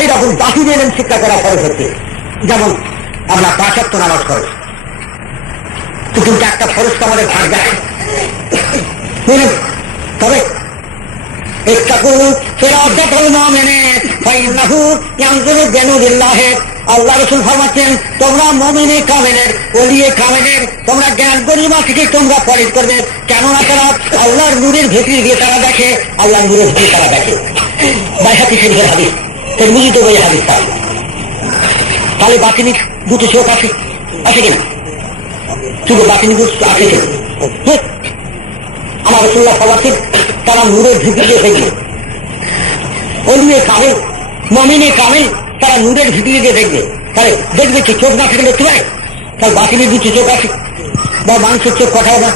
এইরকম বাতিল ইলম শিক্ষা করা খরচ হচ্ছে, যেমন আমরা 5 ওয়াক্ত নামাজ খরচ। কিন্তু একটা খরচটা আমাদের ভাগ যায়। তবে আল্লাহ রসুল ফরমাচ্ছেন, তোমরা মুমিনে কামেলের, ওলিয়ে কামেলের তোমরা জ্ঞান গরিমা থেকে তোমরা পরেজ করবে। কেননা তারা আল্লাহর নূরের ভেতরে দিয়ে তারা দেখে, আল্লাহর নূরের ভেতরে তারা দেখে। বাইহাকি শরীফের হাদিস, মুজিত বই হাদিস। তাহলে বাতিনি দুটো চোখ আছে, আছে কিনা? শুধু বাতিনি আছে কিনা? আমার রাসূলুল্লাহ সাল্লাল্লাহু আলাইহি ওয়াসাল্লাম তারা নূরের ভিতরে দিয়ে দেখবে। ওলিয়ে কামেল, মুমিনে কামেল তারা নূরের ভিতরে দিয়ে দেখবে। তাহলে দেখবে কি চোখ না থাকলে দেখতে পায়? তার বাতিলের দুটো চোখ আছে, বা মানুষের চোখ কথা না।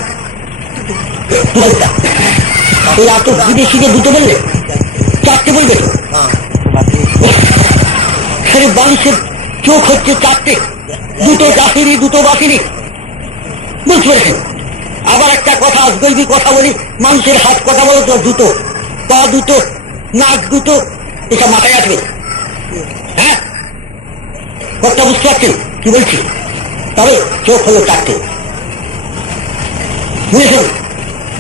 এই এত বিদেশিকে দুটো বললে, 4টে বলবে তো। সেটা মানুষের চোখ হচ্ছে 4টে, দুটো জাতিরই, দুটো বাতিলি। বুঝতে পেরেছেন? আবার একটা কথা আজগৈবি কথা বলি, মানুষের হাত কথা বলো তো দুটো, পা দুটো, নাক দুটো, এটা মাথায় আসবে? হ্যাঁ, কথা বুঝতে পারছেন কি বলছি? তবে চোখ হলো 4টে, বুঝেছেন?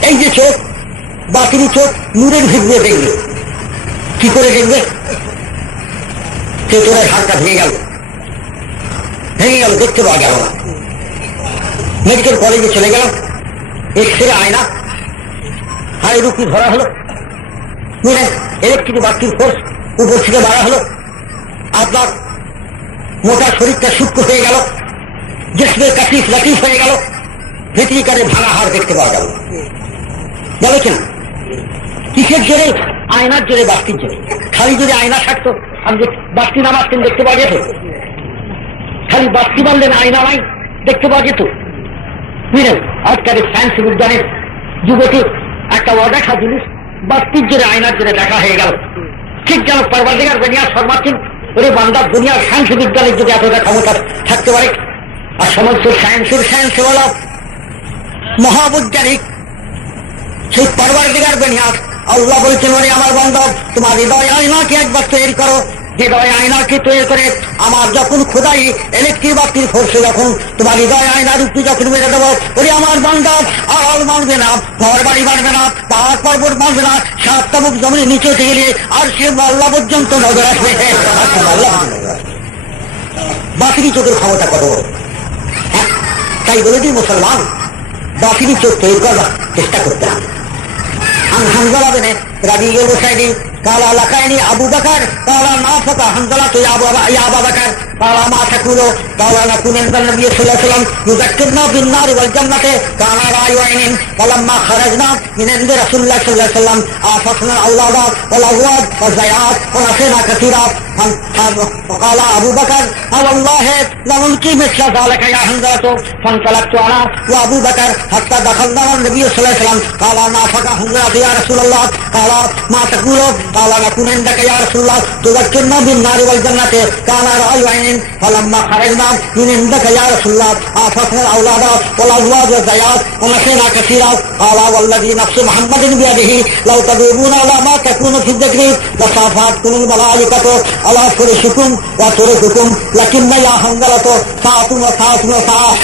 এই যে চোখ, বাতিনি চোখ নূরের ভিতরে দেখবে। কি করে দেখবে? চোখের হাতটা ভেঙে গেল, দেখতে পাওয়া গেল না। মেডিকেল কলেজে চলে গেলাম, এক্সরে আয়না, হাই রুকি ধরা হলো, ইলেকট্রিক বাতির ফোর্স উপর থেকে মারা হলো, আপনার মোটা শরীরটা সূক্ষ্ম হয়ে গেল, জিসমের কাটিফ লাটিফ হয়ে গেল, ভেতরিকারে ভাঙা হাড় দেখতে পাওয়া গেল। বলেছেন কিসের জোরে? আয়নার জোরে, বাস্তির জোরে। খালি যদি আয়না থাকতো, আমি বাস্তি না মারতেন দেখতে পাওয়া যেত? খালি বাস্তি মারলেন, আয়না নাই, দেখতে পাওয়া যেত? বুঝলেন? আজকালের সায়েন্স বিজ্ঞানের যুগকে একটা অদেখা জিনিস বাস্তির জোরে, আয়নার জোরে দেখা হয়ে গেল। ঠিক যেন পরওয়ারদিগার দুনিয়া ফরমাচ্ছেন, ওরে বান্দা, দুনিয়ার সায়েন্স বিজ্ঞানের যদি এতটা ক্ষমতা থাকতে পারে, আর সমস্ত সায়েন্স বলা মহাবৈজ্ঞানিক, সেই পরওয়ারদিগার দুনিয়া আল্লাহ বলছেন, ওরে আমার বান্দা, তোমার হৃদয় আয়নাকে একবার তৈরি করো। হৃদয় আয়নাকে তৈরি করে আমার যখন খোদাই ইলেকট্রিক বাতির ফোর্সে যখন তোমার হৃদয় আয়নার উপরে যখন মেরে দেবো, ওরে আমার বান্দা, আড়াল মানবে না, ঘর বাড়ি বাড়বে না, পাহাড় পর্বত মানবে না, 7টা মুখ জমিনে নিচে থেকে আর সে আল্লাহ পর্যন্ত নজর আসবে। বাতিনি চোখের ক্ষমতা কত বড়! তাই বলে দিই মুসলমান, বাতিনি চোখ তৈরি করবার চেষ্টা করতে হবে। হানজালা বেনে রাবিউল হুসাইনি قال لقاني ابو بكر قال نافق حنظله يا ابا بكر قال ما تقول قال نكون عند النبي صلى الله عليه وسلم يذكرنا بالنار والجنه كان راي عين فلما خرجنا من عند رسول الله صلى الله عليه وسلم افقنا الاولاد والاولاد والزيات ونسينا كثيرا وقال ابو بكر والله لنلقي مثل ذلك يا حنظله فانطلقت انا وابو بكر حتى دخلنا النبي صلى الله عليه وسلم قال نافق حنظله يا رسول الله قال ما تقول قال نكون عندك يا رسول الله تذكرنا بالنار والجنة كان رأي عين فلما خرجنا من عندك يا رسول الله آفقنا الأولاد والأزواج والزيات ونسينا كثيرا قال والذي نفس محمد بيده لو تذوبون على ما تكون في الذكر لصافاتكم الملائكة على فرشكم وترككم لكن يا حنظلة ساعة وساعة وساعة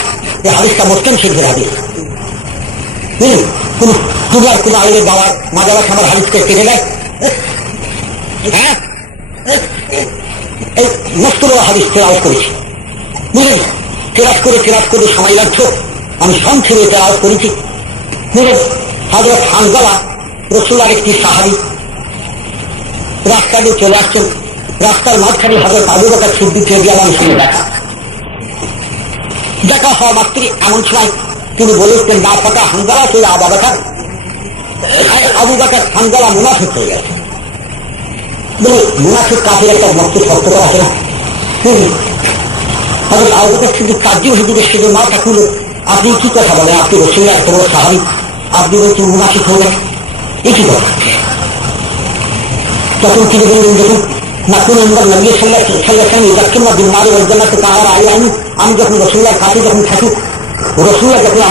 এই হাদিসটা মুসলিম শরীফের হাদিস। তোমার কোন আইনের বাবার মাজারা আমার হাদিসকে কেটে দেয়? হ্যাঁ, এই মস্তুর হাদিস তেলাওয়াত করেছি, বুঝলেন? তেলাওয়াত করে সময় লাগছে, আমি সংক্ষেপে তেলাওয়াত করেছি। বুঝলেন? হযরত হানজালা রাসূলুল্লাহর একটি সাহাবী রাস্তা দিয়ে চলে আসছেন। রাস্তার মাঝখানে হযরত আবু বকর সিদ্দিক রাদিয়াল্লাহু আনহুর সঙ্গে দেখা হওয়া মাত্রই এমন সময় তিনি বলেছেন, না ফাটা হানজালা তুই আবু বকর। আবু বকর হানজালা মুনাফিক হয়ে গেছে। মুনাফিক কাফের একটা মস্ত শব্দ আছে না? হযরত আবু বকর সিদ্দিক তাজ্জুব হয়ে সেদিকে মাথা খুলে, আপনি কি কথা বলেন? আপনি রাসূলুল্লাহর এত বড় সাহাবী, আপনি বলছেন মুনাফিক হয়ে গেছে, এই কি কথা? তখন তিনি বললেন, দেখুন না কোন নবী সাল্লাল্লাহু আলাইহি ওয়াসাল্লাম ইয়াকুমা বিল মারুফ ওয়াল জান্নাতি তাআলা আইয়ানি, আমি যখন রাসূলুল্লাহর কাছে যখন থাকি, রাসূলুল্লাহ যখন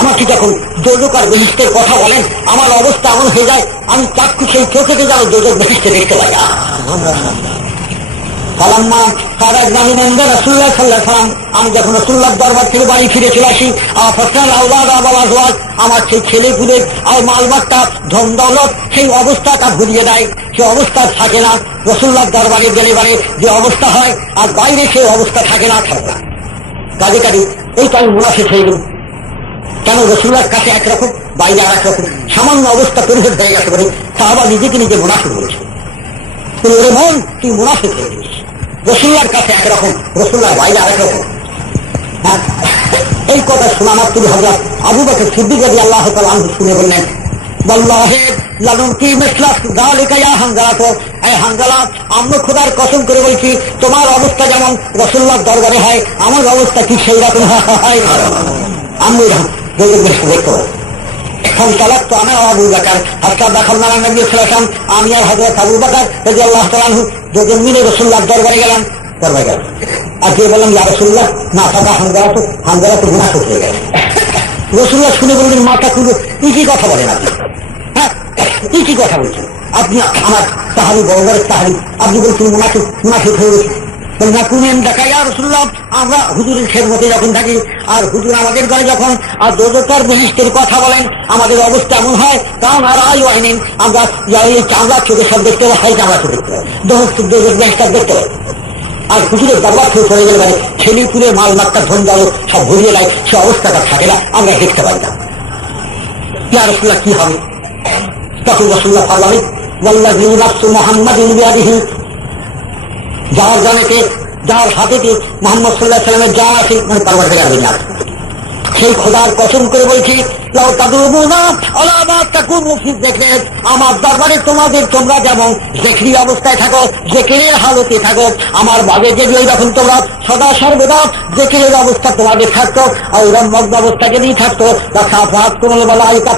আমাকে যখন দোজখ আর বেহেশতের কথা বলেন, আমার অবস্থা এমন হয়ে যায়, আমি চাক্ষু সেই চোখেতে যেন দোজখ বেহেশতে দেখতে পাই। আমি যখন রাসূলুল্লাহর দরবার থেকে বাড়ি ফিরে চলে আসি, আমার সেই ছেলে পুলে আর মালবাট্টা ধন দৌলত সেই অবস্থাটা ভুলিয়ে দেয়, সে অবস্থা থাকে না। রাসূলুল্লাহর দরবারে গেলে বারে যে অবস্থা হয় আর বাইরে সেই অবস্থা থাকে না। কাজে কাজে এই তো আমি মুনাফিক হয়ে গেল। কেন? রাসূলুল্লাহর কাছে একরকম, বাইরে আর একরকম, সামান্য অবস্থা পরিবর্তন হয়ে গেছে বলে সাহাবা নিজেকে নিজে মুনাফিক বলেছে। ওরে মন, তুই মুনাফিক হয়ে গেছিস। রাসূলুল্লাহর কাছে একরকম, রাসূলুল্লাহর বাইরে আরেক রকম। এই কথা শোনা মাত্র হযরত আবু বকর সিদ্দিক রাদিয়াল্লাহু তাআলা আনহু শুনে বললেন, ওয়াল্লাহি লানুকি মিসলা যালিকা ইয়া হানজালা, তো এই হানজালা আমরা খোদার কসম করে বলছি, তোমার অবস্থা যেমন রাসূলুল্লাহর দরবারে হয়, আমার অবস্থা কি সেই রকম হয়? আমি দেখতে فانطلقت انا وابو بكر حتى دخلنا على النبي صلى الله عليه وسلم, আমি আর হযরত আবু বকর রাদিয়াল্লাহু তাআলা আনহু দুজন মিলে রাসূলুল্লাহর দরবারে গেলাম। আর কে বললাম, ইয়া রাসূলুল্লাহ, না ফাটা হানজালা তো মুনাফিক হয়ে গেছে। রাসূলুল্লাহ শুনে বললেন, মাথা খুলে, এই কি কথা বলেন আপনি? হ্যাঁ, এই কি কথা বলছেন আপনি? আমার সাহাবী, বড় বড় সাহাবী, আপনি বলছেন মুনাফিক হয়ে গেছে। আমরা হুজুরের খেদমতে যখন থাকি আর হুজুর আমাদের ঘরে যখন আর দোজখের বেহেশতের কথা বলেন, আমাদের অবস্থা এমন হয়, কারণ আর আই হয়নি, আমরা চামড়া চোখে সব দেখতে পাই, চামড়া চোখে দেখতে পাই, দোজখ বেহেশত দেখতে পাই। আর হুজুরের দরবার থেকে চলে গেলে ছেলে পুলে মাল মাত্রা ধন দাও সব ভরিয়ে দেয়, সে অবস্থাটা থাকে না, আমরা দেখতে পাই না। ইয়া রাসূলুল্লাহ কি হবে? তখন রাসূলুল্লাহ বললেন, ওয়াল্লাযী নাফসু মুহাম্মাদিন বিয়াদিহি, যার জানেতে, যার হাতেতে মুহাম্মদ সাল্লাল্লাহু আলাইহি ওয়াসাল্লামের জান আছে, মানে পরওয়ারদিগার দুনিয়া, সেই খোদার কসম করে বলছি, লাউ তাদুমুনা আলা মা তাকুনু ফি যিকরি, আমার দরবারে তোমরা যেমন যিকরি অবস্থায় থাকো, যিকরের হালতে থাকো, আমার বাগে যে যখন তোমরা সদা সর্বদা যিকরের অবস্থা তোমাদের থাকতো, আর মগ্ন অবস্থা যদি থাকতো, তা সাফাত কোন মালায়েকা